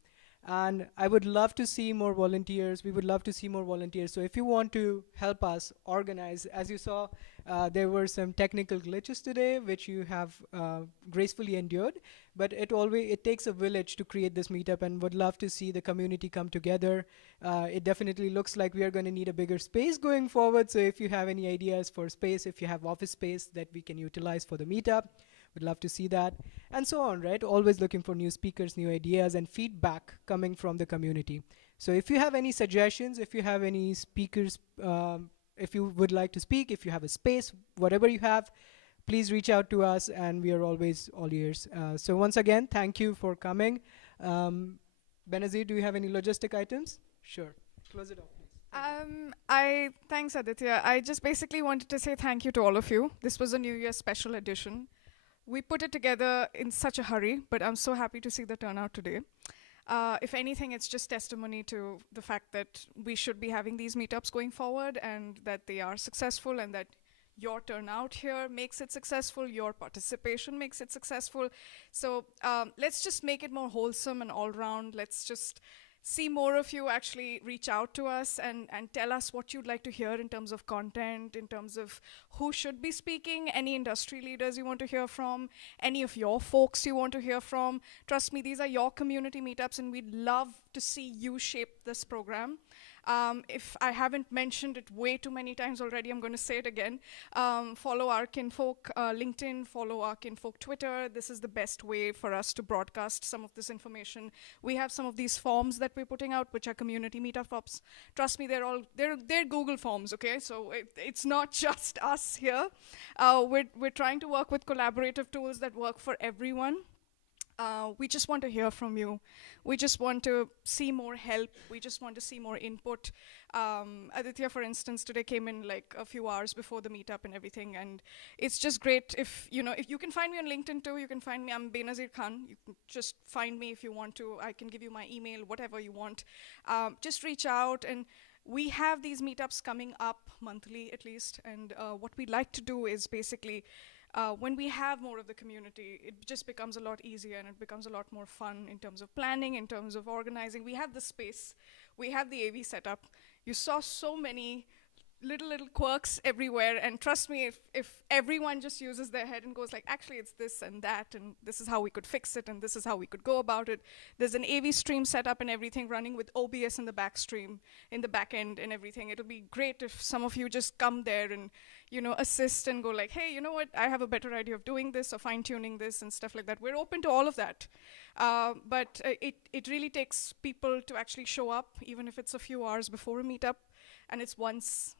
And I would love to see more volunteers. We would love to see more volunteers. So if you want to help us organize, as you saw, there were some technical glitches today, which you have gracefully endured. But it takes a village to create this meetup, and would love to see the community come together. It definitely looks like we are going to need a bigger space going forward. So if you have any ideas for space, if you have office space that we can utilize for the meetup, we'd love to see that. And so on, right? Always looking for new speakers, new ideas, and feedback coming from the community. So if you have any suggestions, if you have any speakers, if you would like to speak, if you have a space, whatever you have, please reach out to us, and we are always all ears. So once again, thank you for coming. Benazir, do you have any logistic items? Sure. Close it off, please. Thanks, Aditya. I just basically wanted to say thank you to all of you. This was a New Year's special edition. We put it together in such a hurry, but I'm so happy to see the turnout today. If anything, it's just testimony to the fact that we should be having these meetups going forward, and that they are successful, and that your turnout here makes it successful, your participation makes it successful. So let's just make it more wholesome and all round. Let's just see more of you actually reach out to us and tell us what you'd like to hear in terms of content, in terms of who should be speaking, any industry leaders you want to hear from, any of your folks you want to hear from. Trust me, these are your community meetups, and we'd love to see you shape this program. If I haven't mentioned it way too many times already, I'm going to say it again. Follow our Kinfolk LinkedIn, follow our Kinfolk Twitter. This is the best way for us to broadcast some of this information. We have some of these forms that we're putting out, which are community meetups. Trust me, they're Google forms, okay? So it's not just us here. We're trying to work with collaborative tools that work for everyone. We just want to hear from you. We just want to see more help. We just want to see more input. Aditya, for instance, today came in like a few hours before the meetup and everything, and it's just great if you can find me on LinkedIn too. You can find me. I'm Benazir Khan. You can just find me if you want to. I can give you my email, whatever you want. Just reach out, and we have these meetups coming up monthly at least. And what we'd like to do is basically, when we have more of the community, it just becomes a lot easier, and it becomes a lot more fun in terms of planning, in terms of organizing. We have the space, we have the AV setup. You saw so many little quirks everywhere, and trust me, if everyone just uses their head and goes like, actually it's this and that, and this is how we could fix it, and this is how we could go about it. There's an AV stream set up and everything running with OBS in the back stream, in the back end and everything. It'll be great if some of you just come there and, you know, assist and go like, hey, you know what, I have a better idea of doing this or fine-tuning this and stuff like that. We're open to all of that. But it really takes people to actually show up, even if it's a few hours before a meetup, and it's once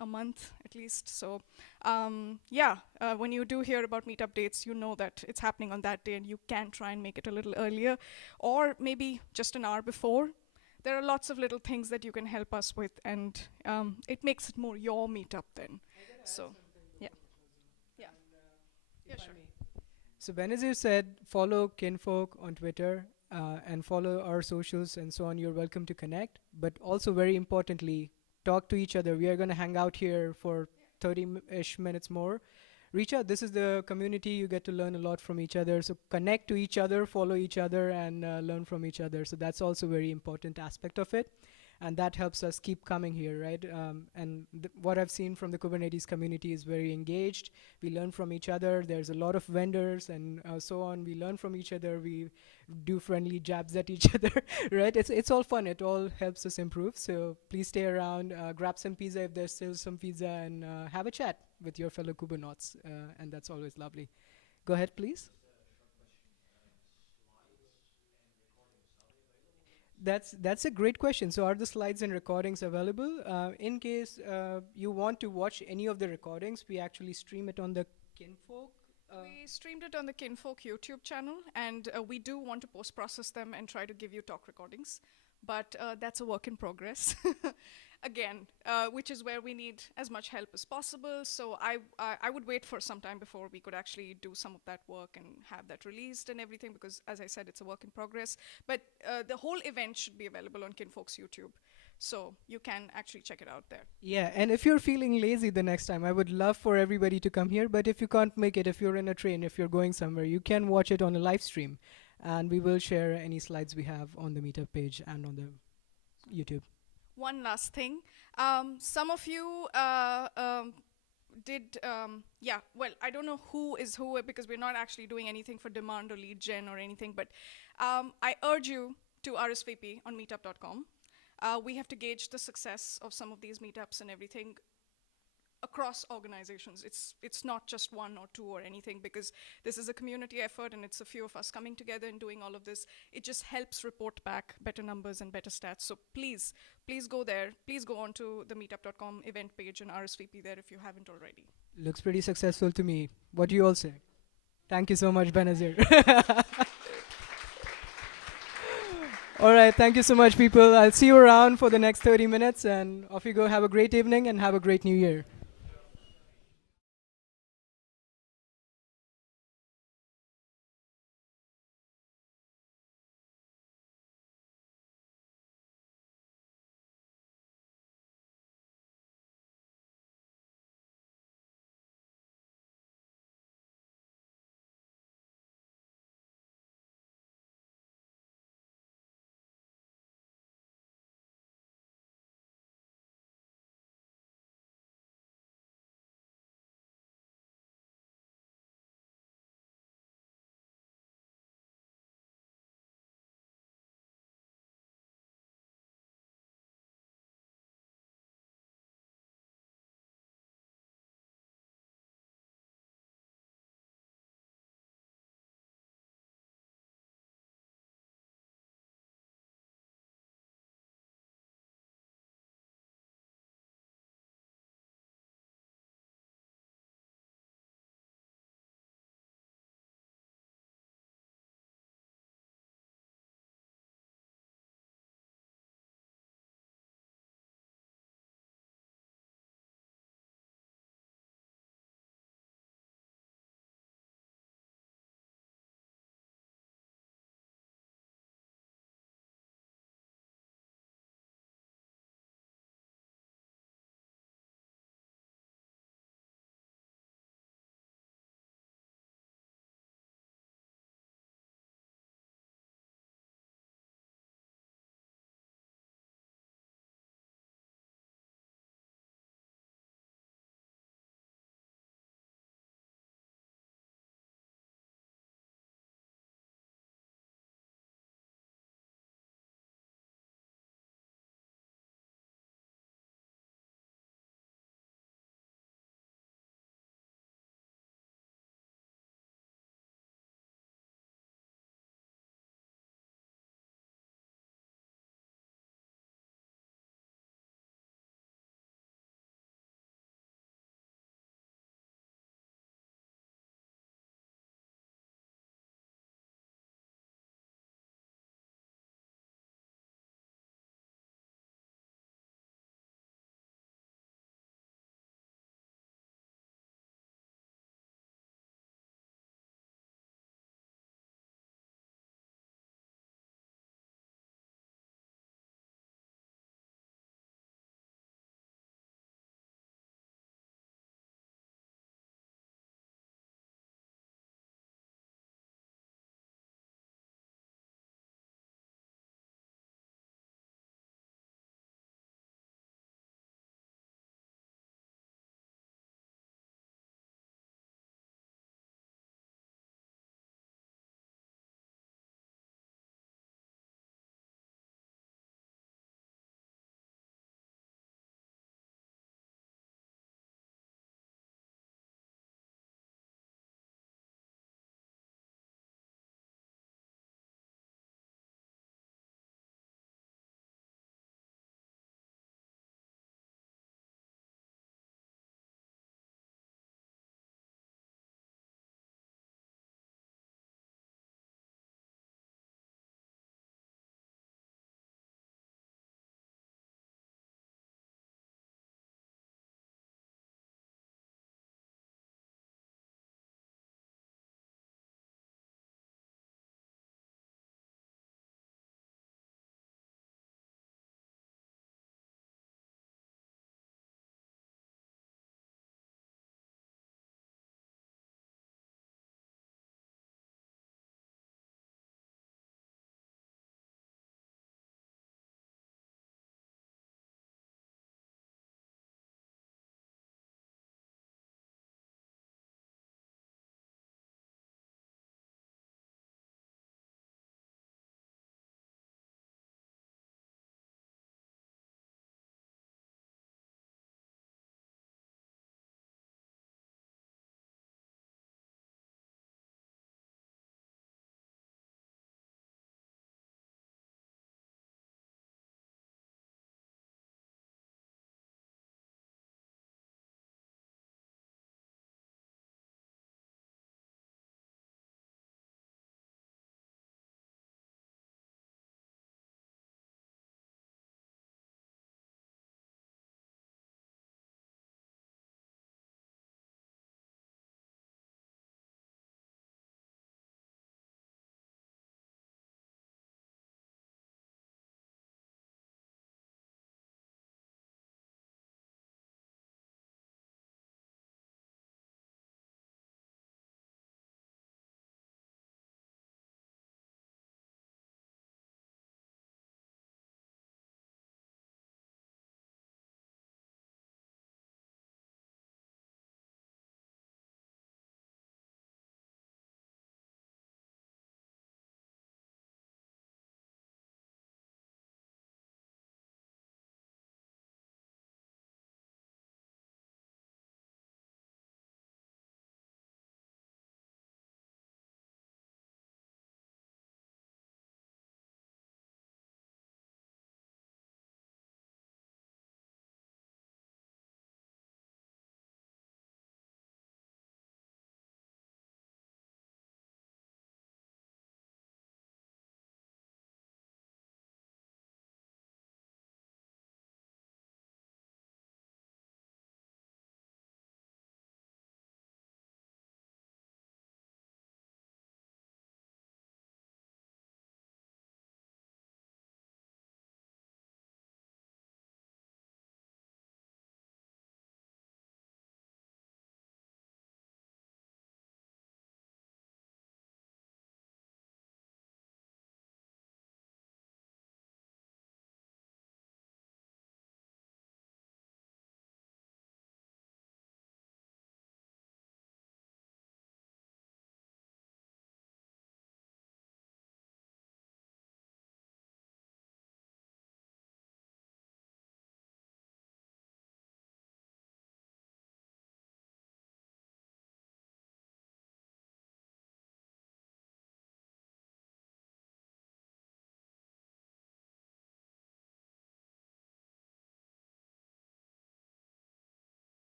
a month at least. So when you do hear about meetup dates, you know that it's happening on that day, and you can try and make it a little earlier, or maybe just an hour before. There are lots of little things that you can help us with, and it makes it more your meetup then. So, yeah. Yeah, sure. So Benazir said, follow Kinfolk on Twitter and follow our socials and so on. You're welcome to connect, but also very importantly, talk to each other. We are going to hang out here for 30-ish minutes more. Reach out. This is the community. You get to learn a lot from each other. So connect to each other, follow each other, and learn from each other. So that's also a very important aspect of it. And that helps us keep coming here, right? And what I've seen from the Kubernetes community is very engaged. We learn from each other. There's a lot of vendors and so on. We learn from each other. We do friendly jabs at each other, right? It's all fun. It all helps us improve. So please stay around, grab some pizza if there's still some pizza, and have a chat with your fellow Kubernauts. And that's always lovely. Go ahead, please. That's a great question. So are the slides and recordings available? In case you want to watch any of the recordings, we actually stream it on the Kinfolk. We streamed it on the Kinfolk YouTube channel, and we do want to post-process them and try to give you talk recordings, but that's a work in progress. Again, which is where we need as much help as possible. So I would wait for some time before we could actually do some of that work and have that released and everything, because as I said, it's a work in progress. But the whole event should be available on Kinfolk's YouTube. So you can actually check it out there. Yeah, and if you're feeling lazy the next time, I would love for everybody to come here. But if you can't make it, if you're in a train, if you're going somewhere, you can watch it on a live stream. And we will share any slides we have on the Meetup page and on the YouTube. One last thing. Some of you did, well, I don't know who is who, because we're not actually doing anything for demand or lead gen or anything, but I urge you to RSVP on meetup.com. We have to gauge the success of some of these meetups and everything across organizations. It's not just one or two or anything, because this is a community effort and it's a few of us coming together and doing all of this. It just helps report back better numbers and better stats. So please go there. Please go on to the meetup.com event page and RSVP there if you haven't already. Looks pretty successful to me. What do you all say? Thank you so much, Benazir. All right, thank you so much, people. I'll see you around for the next 30 minutes, and off you go. Have a great evening and have a great new year.